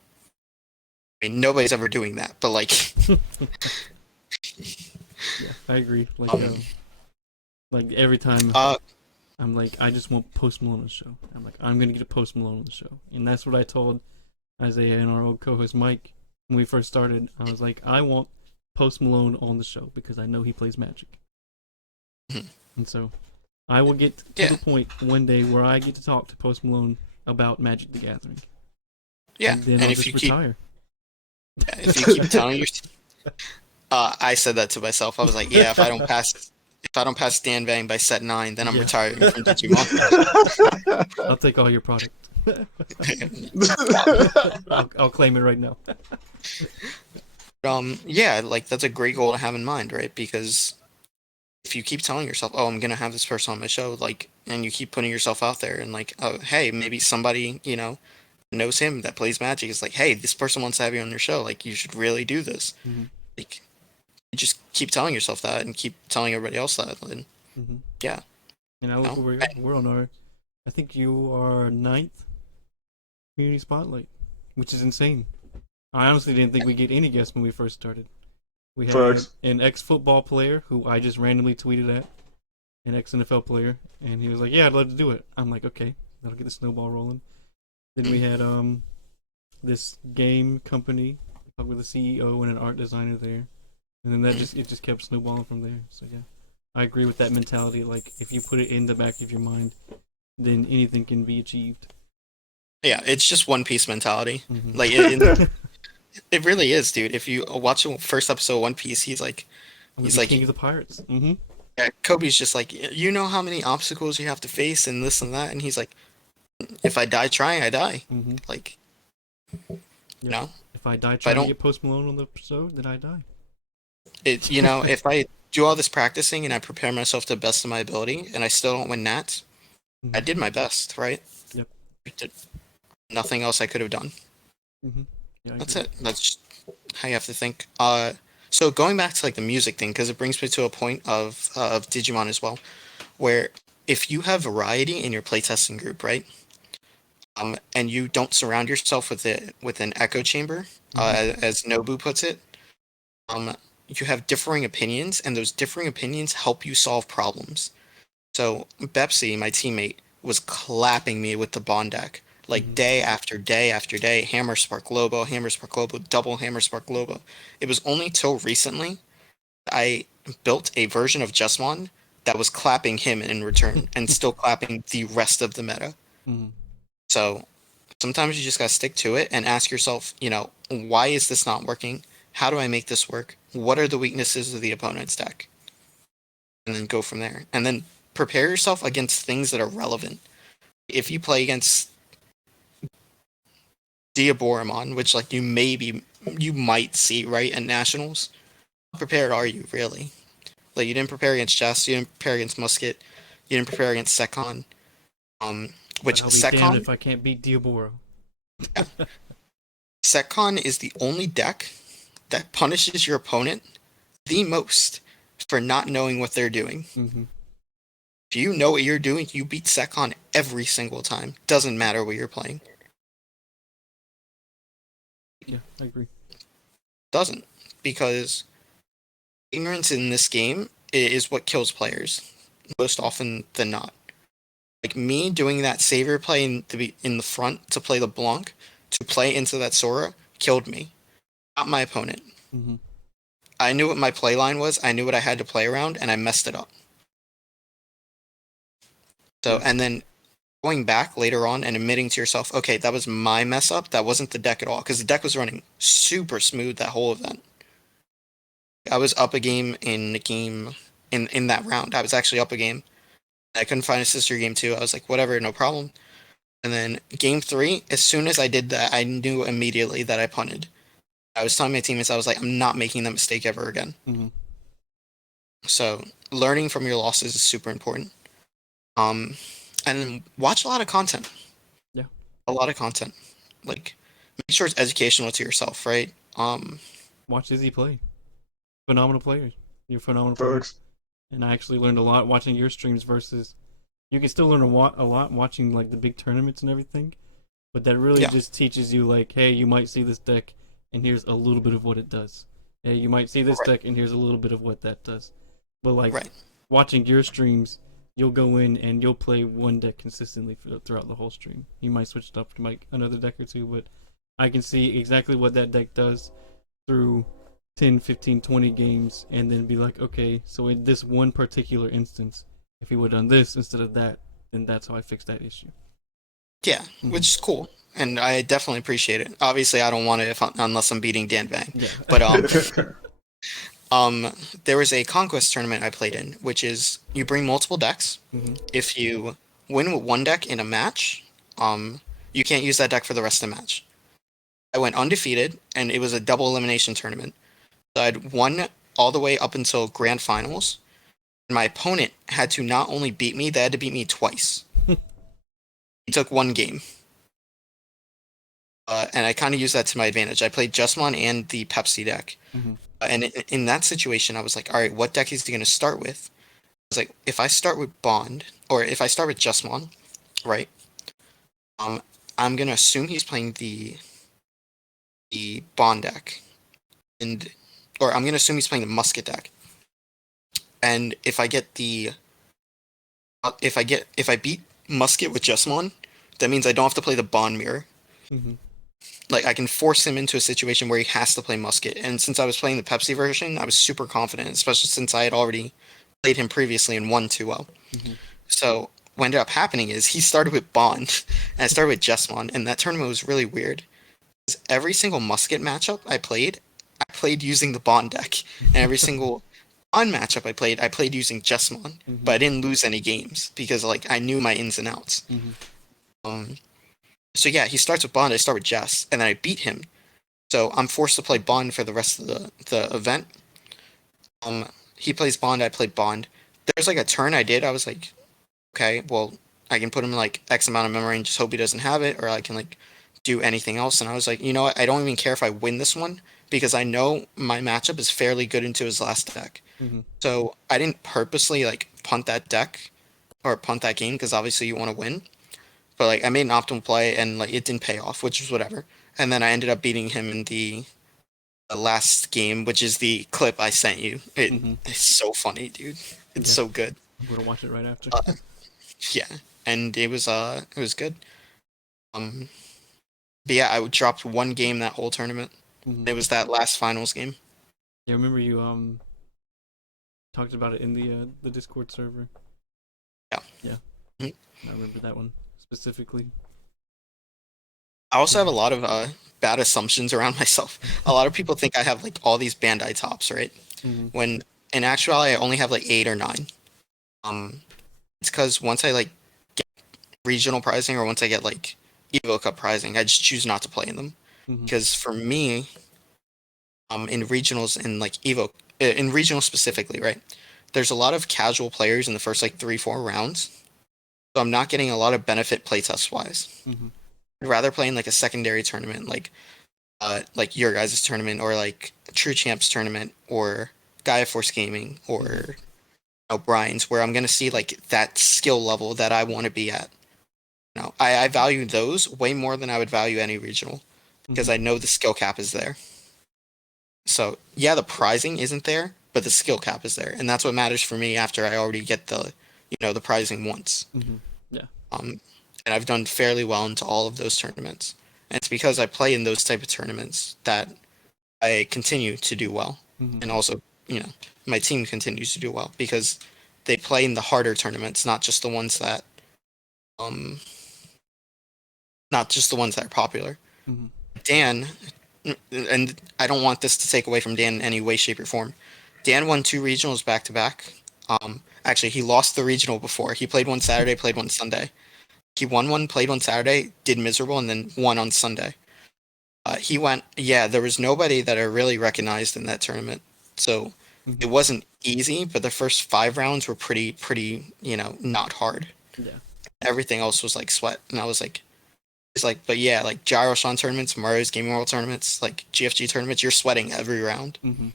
I mean, nobody's ever doing that, but like, yeah, I agree. Like every time I'm like, I just want Post Malone on the show. I'm like, I'm gonna get a Post Malone on the show, and that's what I told Isaiah and our old co-host Mike when we first started. I was like, I want Post Malone on the show because I know he plays Magic, and so I will get to the point one day where I get to talk to Post Malone about Magic the Gathering. Yeah, and then I'll just retire. If you keep telling yourself, I said that to myself. I was like, yeah, if I don't pass If I don't pass Dan Bang by set 9, then I'm Yeah. retiring from Digimon. I'll take all your product. I'll claim it right now. Yeah, like that's a great goal to have in mind, right? Because if you keep telling yourself, "Oh, I'm gonna have this person on my show," like, and you keep putting yourself out there, and like, "Oh, hey, maybe somebody knows him that plays Magic," is like, "Hey, this person wants to have you on their show. Like, you should really do this." Mm-hmm. Like, you just keep telling yourself that, and keep telling everybody else that, and Mm-hmm. yeah. And I look where we're on our. I think you are 9th community spotlight, which is insane. I honestly didn't think we'd get any guests when we first started. We had Facts. an ex-football player who I just randomly tweeted at, an ex-NFL player, and he was like, "Yeah, I'd love to do it." I'm like, "Okay, that'll get the snowball rolling." Then we had this game company with a CEO and an art designer there, and then it just kept snowballing from there. So yeah, I agree with that mentality. Like if you put it in the back of your mind, then anything can be achieved. Yeah, it's just One Piece mentality. Mm-hmm. Like it really is, dude. If you watch the first episode of One Piece, he's like, king of the pirates. Mm-hmm. yeah, Kobe's just like, you know how many obstacles you have to face and this and that, and he's like, if I die trying, I die. Mm-hmm. Like, Yep. no, If I die I trying to don't- get Post Malone on the show, then I die. it's if I do all this practicing and I prepare myself to the best of my ability, and I still don't win Nats, I did my best, right? Yep. Did nothing else I could have done. Mm-hmm. Yeah, That's it. That's just how you have to think. So going back to like the music thing, because it brings me to a point of Digimon as well, where if you have variety in your playtesting group, right? And you don't surround yourself with an echo chamber, as Nobu puts it. You have differing opinions, and those differing opinions help you solve problems. So Bepsi, my teammate, was clapping me with the Bond deck, like day after day after day. Hammer Spark Lobo, double Hammer Spark Lobo. It was only till recently I built a version of Jesmon that was clapping him in return, and still clapping the rest of the meta. Mm-hmm. So sometimes you just gotta stick to it and ask yourself, why is this not working? How do I make this work? What are the weaknesses of the opponent's deck? And then go from there. And then prepare yourself against things that are relevant. If you play against Diaboromon, which like you might see right at Nationals, how prepared are you really? Like you didn't prepare against Chess, you didn't prepare against Musket, you didn't prepare against Sekon. Which I'll be damned Sekon, if I can't beat Diaboro. Sekon is the only deck that punishes your opponent the most for not knowing what they're doing. Mm-hmm. If you know what you're doing, you beat Sekon every single time. Doesn't matter what you're playing. Yeah, I agree. Doesn't. Because ignorance in this game is what kills players most often than not. Like me doing that savior play in the front to play the Blanc, to play into that Sora, killed me. Not my opponent. Mm-hmm. I knew what my play line was, I knew what I had to play around, and I messed it up. So, and then going back later on and admitting to yourself, okay, that was my mess up, that wasn't the deck at all, because the deck was running super smooth that whole event. I was up a game in that round. I was actually up a game. I couldn't find a sister game 2. I was like, whatever, no problem. And then game 3, as soon as I did that, I knew immediately that I punted. I was telling my teammates, I was like, I'm not making that mistake ever again. Mm-hmm. So learning from your losses is super important. And then watch a lot of content. Yeah. A lot of content. Like, make sure it's educational to yourself, right? Watch Izzy play. Phenomenal players. You're a phenomenal player. And I actually learned a lot watching your streams versus... You can still learn a lot watching like the big tournaments and everything. But that really just teaches you like, hey, you might see this deck and here's a little bit of what it does. Hey, you might see this deck and here's a little bit of what that does. But like watching your streams, you'll go in and you'll play one deck consistently throughout the whole stream. You might switch it up to like another deck or two, but I can see exactly what that deck does through 10, 15, 20 games and then be like, okay, so in this one particular instance, if he would have done this instead of that, then that's how I fixed that issue. Yeah, which is cool. And I definitely appreciate it. Obviously, I don't want it unless I'm beating Dan Bang. Yeah. But There was a conquest tournament I played in, which is you bring multiple decks. Mm-hmm. If you win with one deck in a match, you can't use that deck for the rest of the match. I went undefeated, and it was a double elimination tournament. So I'd won all the way up until grand finals. And my opponent had to not only beat me, they had to beat me twice. He took one game. And I kind of used that to my advantage. I played Jesmon and the Pepsi deck. Mm-hmm. And in that situation, I was like, all right, what deck is he going to start with? I was like, if I start with Bond, or if I start with Jesmon, right? I'm going to assume he's playing the Bond deck. Or I'm going to assume he's playing the Musket deck. And if I beat Musket with Jesmon, that means I don't have to play the Bond mirror. Mm-hmm. Like, I can force him into a situation where he has to play Musket. And since I was playing the Pepsi version, I was super confident, especially since I had already played him previously and won too well. Mm-hmm. So what ended up happening is he started with Bond, and I started with Jesmon, and that tournament was really weird. Because every single Musket matchup I played using the Bond deck. And every single Bond matchup I played using Jesmon. Mm-hmm. But I didn't lose any games, because like I knew my ins and outs. Mm-hmm. So yeah, he starts with Bond, I start with Jess, and then I beat him. So I'm forced to play Bond for the rest of the event. He plays Bond, I played Bond. There's like a turn I did, I was like, okay, well, I can put him like X amount of memory and just hope he doesn't have it, or I can like do anything else. And I was like, you know what, I don't even care if I win this one, because I know my matchup is fairly good into his last deck. Mm-hmm. So I didn't purposely like punt that deck, or punt that game, because obviously you want to win. But like I made an optimal play, and like it didn't pay off, which was whatever. And then I ended up beating him in the last game, which is the clip I sent you. It's so funny, dude. It's so good. I'm gonna watch it right after. Yeah, and it was good. But yeah, I dropped one game that whole tournament. Mm-hmm. It was that last finals game. Yeah, I remember you talked about it in the Discord server. Yeah. Yeah. Mm-hmm. I remember that one specifically. I also have a lot of bad assumptions around myself. A lot of people think I have like all these Bandai tops, right? Mm-hmm. When in actuality I only have like 8 or 9. It's because once I like get regional pricing, or once I get like Evo Cup pricing, I just choose not to play in them. Mm-hmm. Because for me, in regionals and like Evo, in regional specifically, right? There's a lot of casual players in the first like 3-4 rounds, so I'm not getting a lot of benefit playtest wise. Mm-hmm. I'd rather play in like a secondary tournament, like your guys' tournament, or like True Champs tournament, or Gaia Force Gaming, or Brian's, where I'm gonna see like that skill level that I want to be at. I value those way more than I would value any regional, because I know the skill cap is there. So yeah, the prizing isn't there, but the skill cap is there, and that's what matters for me after I already get the prizing once. Mm-hmm. Yeah. And I've done fairly well into all of those tournaments. And it's because I play in those type of tournaments that I continue to do well. Mm-hmm. And also, my team continues to do well, because they play in the harder tournaments, not just the ones that are popular. Mm-hmm. Dan, and I don't want this to take away from Dan in any way, shape, or form. Dan won 2 regionals back to back. Actually, he lost the regional before. He played one Saturday, played one Sunday. He won one, played one Saturday, did miserable, and then won on Sunday. There was nobody that I really recognized in that tournament. So it wasn't easy, but the first 5 rounds were pretty, not hard. Yeah. Everything else was like sweat. And I was like, but yeah, like Gyroshan tournaments, Mario's Gaming World tournaments, like GFG tournaments, you're sweating every round. Mm-hmm.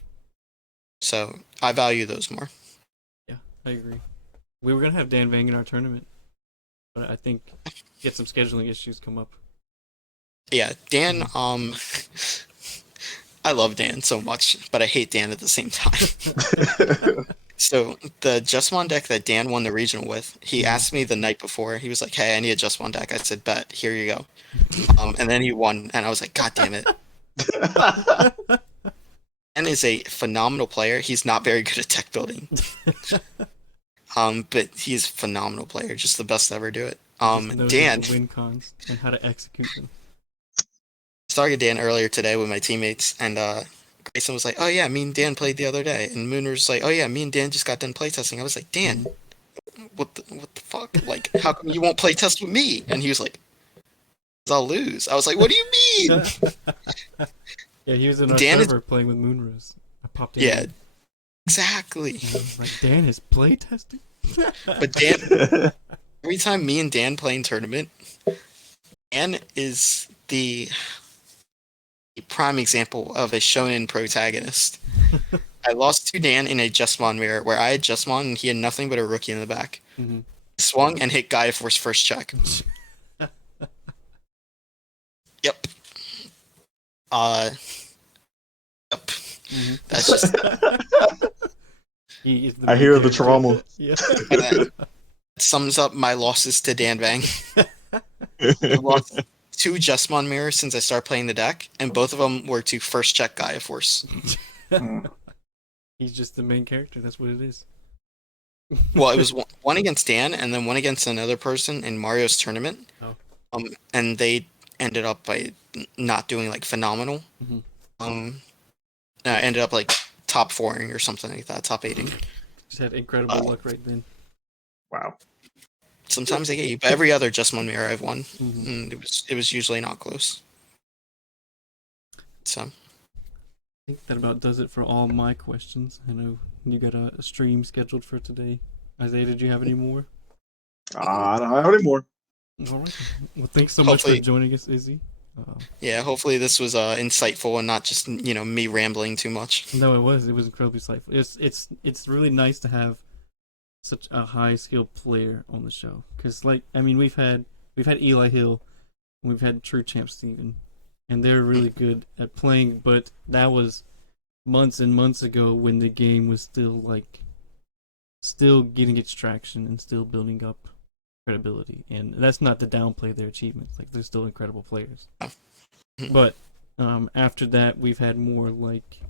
So I value those more. Yeah, I agree. We were gonna have Dan Vang in our tournament, but I think get some scheduling issues come up. Yeah, Dan. I love Dan so much, but I hate Dan at the same time. So the Jesmon deck that Dan won the regional with, he asked me the night before. He was like, "Hey, I need a Jesmon deck." I said, "Bet, here you go." And then he won, and I was like, "God damn it!" Dan is a phenomenal player. He's not very good at deck building, but he's a phenomenal player. Just the best to ever do it. Dan, win cons and how to execute them. I was talking to Dan earlier today with my teammates, and Grayson was like, "Oh yeah, me and Dan played the other day," and Mooner was like, "Oh yeah, me and Dan just got done playtesting." I was like, "Dan, what the fuck? Like, how come you won't play test with me?" And he was like, "'Cause I'll lose." I was like, "What do you mean?" Yeah, he was in our Dan is server playing with Moonrose. I popped in. yeah, exactly. And I was like, Dan is playtesting? But Dan, every time me and Dan play in tournament, Dan is the prime example of a shonen protagonist. I lost to Dan in a Jesmon mirror where I had Jesmon and he had nothing but a rookie in the back. Mhm. Swung and hit Gaia Force first check. Yep. Yep. Mhm. That's just He is the I main hear the character. trauma. Yeah. that sums up my losses to Dan Bang. I lost 2 Jesmon mirrors since I started playing the deck, and both of them were to first check Gaia Force. He's just the main character. That's what it is. Well, it was one against Dan, and then one against another person in Mario's tournament. Oh. And they ended up by not doing like phenomenal. Mhm. Ended up like top 4ing or something like that, top 8ing. Just had incredible luck right then. Wow. Sometimes they get you, but every other Just One mirror I've won, Mhm. and it was usually not close. So I think that about does it for all my questions. I know you got a stream scheduled for today. Isaiah, did you have any more? I don't have any more. All right. Well, thanks so much for Hopefully- joining us, Izzy. yeah, hopefully this was insightful and not just me rambling too much. No, it was incredibly insightful. It's really nice to have such a high skilled player on the show because we've had Eli Hill, we've had True Champ Steven, and they're really good at playing, but that was months and months ago when the game was still getting its traction and still building up credibility. And that's not to downplay their achievements. Like, they're still incredible players. But after that, we've had more like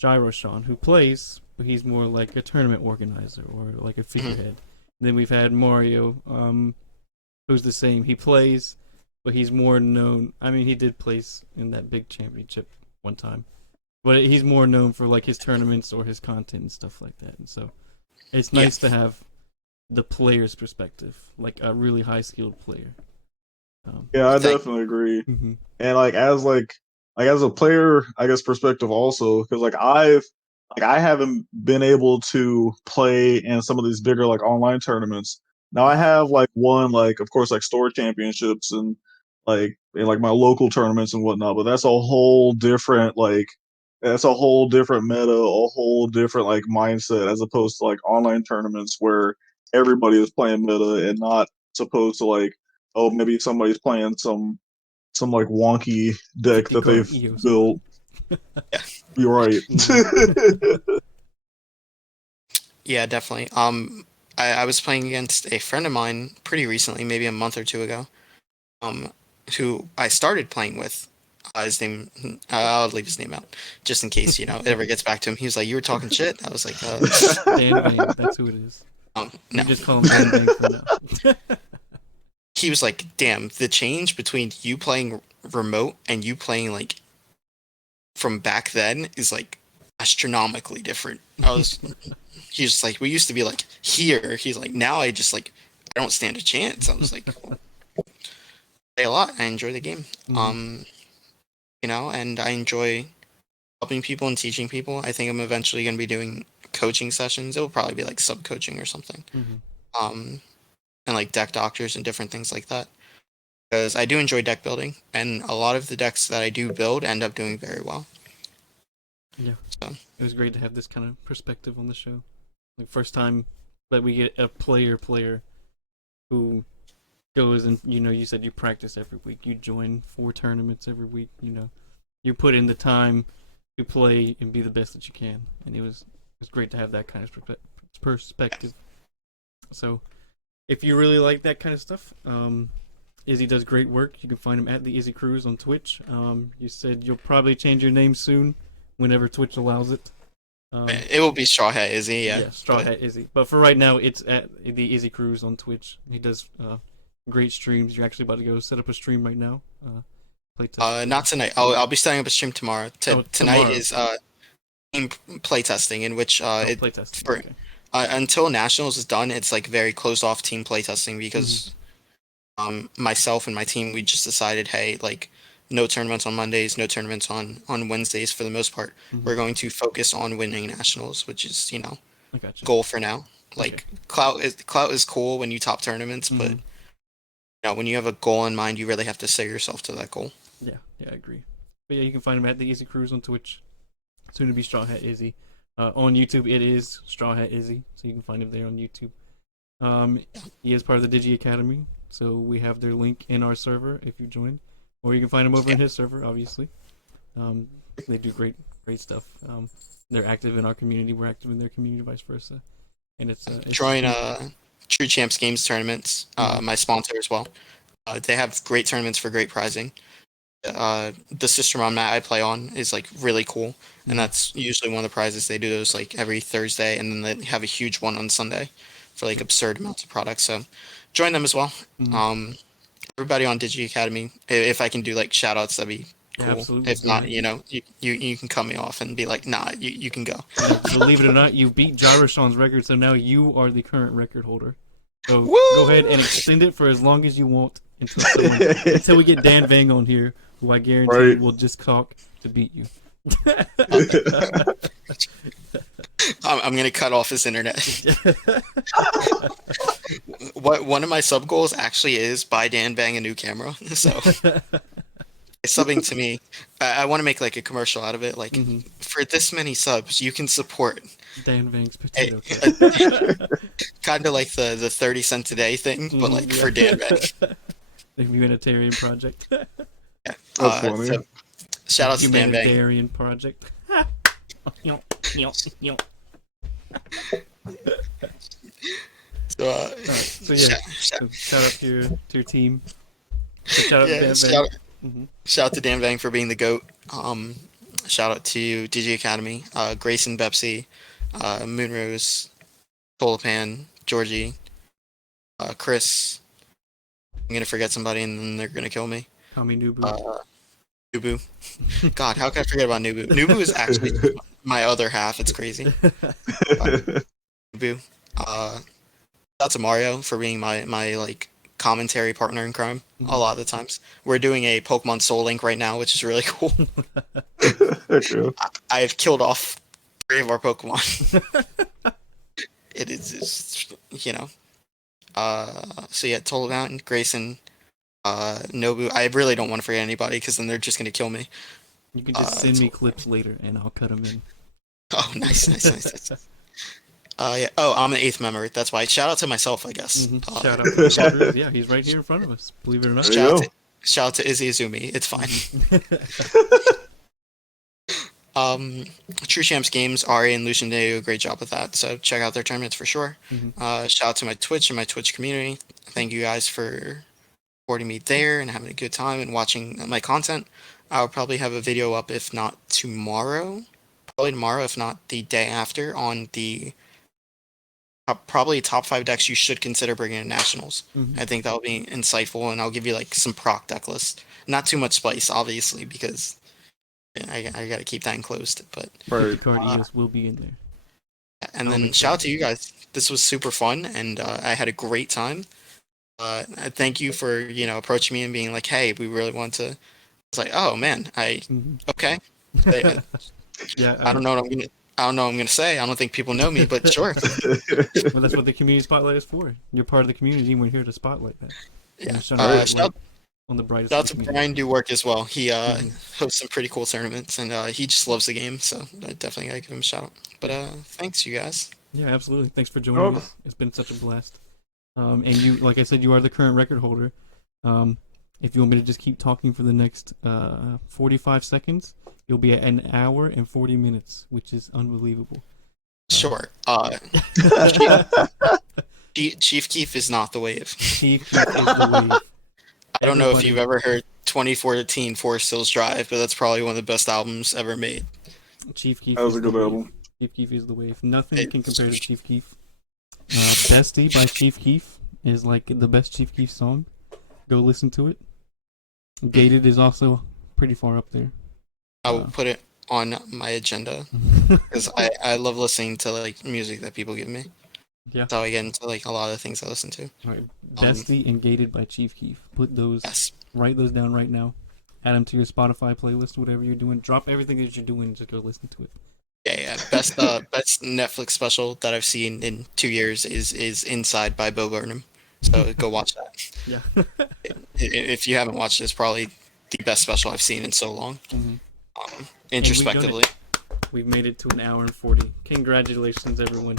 Gyro Sean, who plays, but he's more like a tournament organizer or like a figurehead. Then we've had Mario, who's the same. He plays, but he's more known. I mean, he did place in that big championship one time, but he's more known for like his tournaments or his content and stuff like that. And so it's nice to have the player's perspective, like a really high skilled player. Yeah, I definitely agree. Mm-hmm. And as a player, I guess perspective also, because I haven't been able to play in some of these bigger like online tournaments. Now I have like won like of course like store championships and like in like my local tournaments and whatnot, but that's a whole different meta, a whole different like mindset as opposed to like online tournaments where everybody is playing meta and not supposed to like, oh, maybe somebody's playing some like wonky deck 50 that card they've EOS. built. You're right. Yeah, definitely. I was playing against a friend of mine pretty recently, maybe a month or two ago, who I started playing with. His name, I'll leave his name out, just in case, it ever gets back to him. He was like, "You were talking shit." I was like, Dan Bang, that's who it is. no. You just call him Dan Bang for now. He was like, "Damn, the change between you playing remote and you playing like from back then is like astronomically different." He's just like, "We used to be like here." He's like, "Now I just like I don't stand a chance." I was like, "Play a lot. I enjoy the game." And I enjoy helping people and teaching people. I think I'm eventually going to be doing coaching sessions. It will probably be like sub coaching or something. And like deck doctors and different things like that. Because I do enjoy deck building, and a lot of the decks that I do build end up doing very well. Yeah. So. It was great to have this kind of perspective on the show. Like, first time that we get a player who goes and, you said you practice every week. You join 4 tournaments every week, You put in the time to play and be the best that you can. And it was great to have that kind of perspective. So, if you really like that kind of stuff, Izzy does great work. You can find him at the Izzy Cruise on Twitch. You said you'll probably change your name soon, whenever Twitch allows it. It will be StrawHatIzzy, yeah. Yeah, StrawHatIzzy. But for right now, it's at the Izzy Cruise on Twitch. He does great streams. You're actually about to go set up a stream right now, Playtest. Not tonight. I'll be setting up a stream tomorrow. Tonight tomorrow. is team playtesting, in which Playtesting. for Okay. until nationals is done, it's like very closed off team playtesting because myself and my team, we just decided, hey, like no tournaments on Mondays, no tournaments on Wednesdays for the most part. We're going to focus on winning nationals, which is I gotcha. goal for now. Like clout is cool when you top tournaments, but when you have a goal in mind, you really have to set yourself to that goal. Yeah, I agree. But yeah, you can find him at the Izzy Cruz on Twitch. Soon to be StrawHatIzzy. On YouTube, it is StrawHatIzzy, so you can find him there on YouTube. He is part of the Digi Academy, so we have their link in our server if you join, or you can find him over in his server, obviously. They do great stuff. They're active in our community, we're active in their community, vice versa. And it's join True Champs Games tournaments, my sponsor as well. They have great tournaments for great prizing. The system on Matt I play on is like really cool, and that's usually one of the prizes. They do those like every Thursday, and then they have a huge one on Sunday for like absurd amounts of products. So join them as well. Everybody on Digi Academy, if I can do like shout outs, that'd be cool. Absolutely. If not, you can cut me off and be like, nah, you can go. Believe it or not, you beat Jaroshan's record, so now you are the current record holder. So go ahead and extend it for as long as you want until we get Dan Vang on here, who I guarantee will just talk to beat you. I'm gonna cut off his internet. One of my sub goals actually is buy Dan Vang a new camera. So it's subbing to me. I want to make like a commercial out of it. Like for this many subs, you can support Dan Vang's potato. Kind of like the 30 cents a day thing, but like for Dan Vang. The humanitarian project. Yeah. That's funny. So, shout out to Dan Vang. Humanitarian project. So shout out to your team. Shout out to Dan Vang. Shout out to Dan Vang for being the GOAT. Shout out to Digi Academy, Grayson Bepsy, Moonrose, Tolapan, Georgie, Chris. I'm gonna forget somebody and then they're gonna kill me. Tommy Nubu. Nubu. God, how can I forget about Nubu? Nubu is actually my other half. It's crazy. Nubu. Shout out to Mario for being my like commentary partner in crime. A lot of the times we're doing a Pokemon Soul Link right now, which is really cool. I've killed off 3 of our Pokemon. It is just, so yeah, Tolapan, Grayson, Nobu. I really don't want to forget anybody because then they're just gonna kill me. You can just send me clips later and I'll cut them in. Oh, nice. Yeah. Oh, I'm an 8th member. That's why. Shout out to myself, I guess. Shout out to the yeah, he's right here in front of us. Believe it or not. Shout out to Izzy Izumi. It's fine. True Champs Games, Ari and Lucian, they do a great job with that. So check out their tournaments for sure. Shout out to my Twitch and my Twitch community. Thank you guys for supporting me there and having a good time and watching my content. I'll probably have a video up, if not tomorrow. Probably tomorrow, if not the day after, on the probably top 5 decks you should consider bringing in nationals. I think that'll be insightful, and I'll give you like some proc deck list. Not too much spice, obviously, because I got to keep that enclosed. But the card EOS will be in there. And then shout out to you guys. This was super fun, and I had a great time. Thank you for approaching me and being like, "Hey, we really want to." It's like, "Oh man, okay." Yeah, I don't know what I'm gonna say. I don't think people know me, but sure. Well, that's what the community spotlight is for. You're part of the community, and we're here to spotlight that. Yeah. On the brightest. Shout out to Brian do work as well. He hosts some pretty cool tournaments, and he just loves the game. So I definitely gotta give him a shout out. But thanks, you guys. Yeah, absolutely. Thanks for joining us. It's been such a blast. And you, like I said, you are the current record holder. If you want me to just keep talking for the next 45 seconds, you'll be at 1 hour and 40 minutes, which is unbelievable. Sure. Chief Keef is not the wave. Chief Keef is the wave. I don't know if you've ever heard 2014 Forest Hills Drive, but that's probably one of the best albums ever made. Chief Keef. That was a good album. Chief Keef is the wave. Nothing can compare to Chief Keef. Bestie by Chief Keef is like the best Chief Keef song. Go listen to it. Gated is also pretty far up there. I will put it on my agenda because I love listening to like music that people give me. Yeah. That's how I get into like a lot of things I listen to. All right. Bestie and Gated by Chief Keef. Put those. Yes. Write those down right now. Add them to your Spotify playlist, whatever you're doing. Drop everything that you're doing. Just go listen to it. Yeah. Best Netflix special that I've seen in 2 years is Inside by Bo Burnham. So go watch that. Yeah. If you haven't watched it, it's probably the best special I've seen in so long. Mm-hmm. Introspectively. We've made it to an hour and 40. Congratulations, everyone.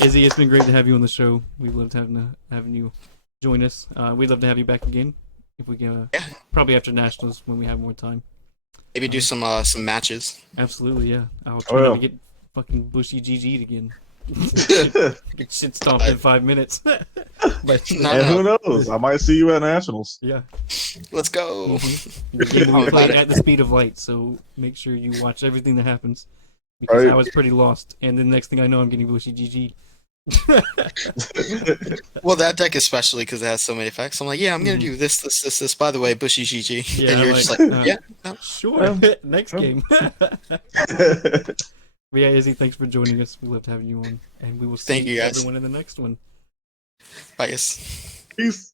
Izzy, it's been great to have you on the show. We've loved having you join us. We'd love to have you back again if we can. Probably after Nationals when we have more time. Maybe do some matches. Absolutely, yeah. I'll try not to get fucking Bushy GG'd again. Get shit stomped in 5 minutes. But who knows? I might see you at Nationals. Yeah. Let's go. Mm-hmm. The game will be played at the speed of light, so make sure you watch everything that happens. Because I was pretty lost, and then the next thing I know, I'm getting Bushy GG. Well, that deck especially because it has so many effects. I'm like, I'm gonna do this. By the way, Bushy GG. Yeah, and you're just like, no. Sure. Next game. But yeah, Izzy, thanks for joining us. We loved having you on, and we will see everyone in the next one. Bye, guys. Peace.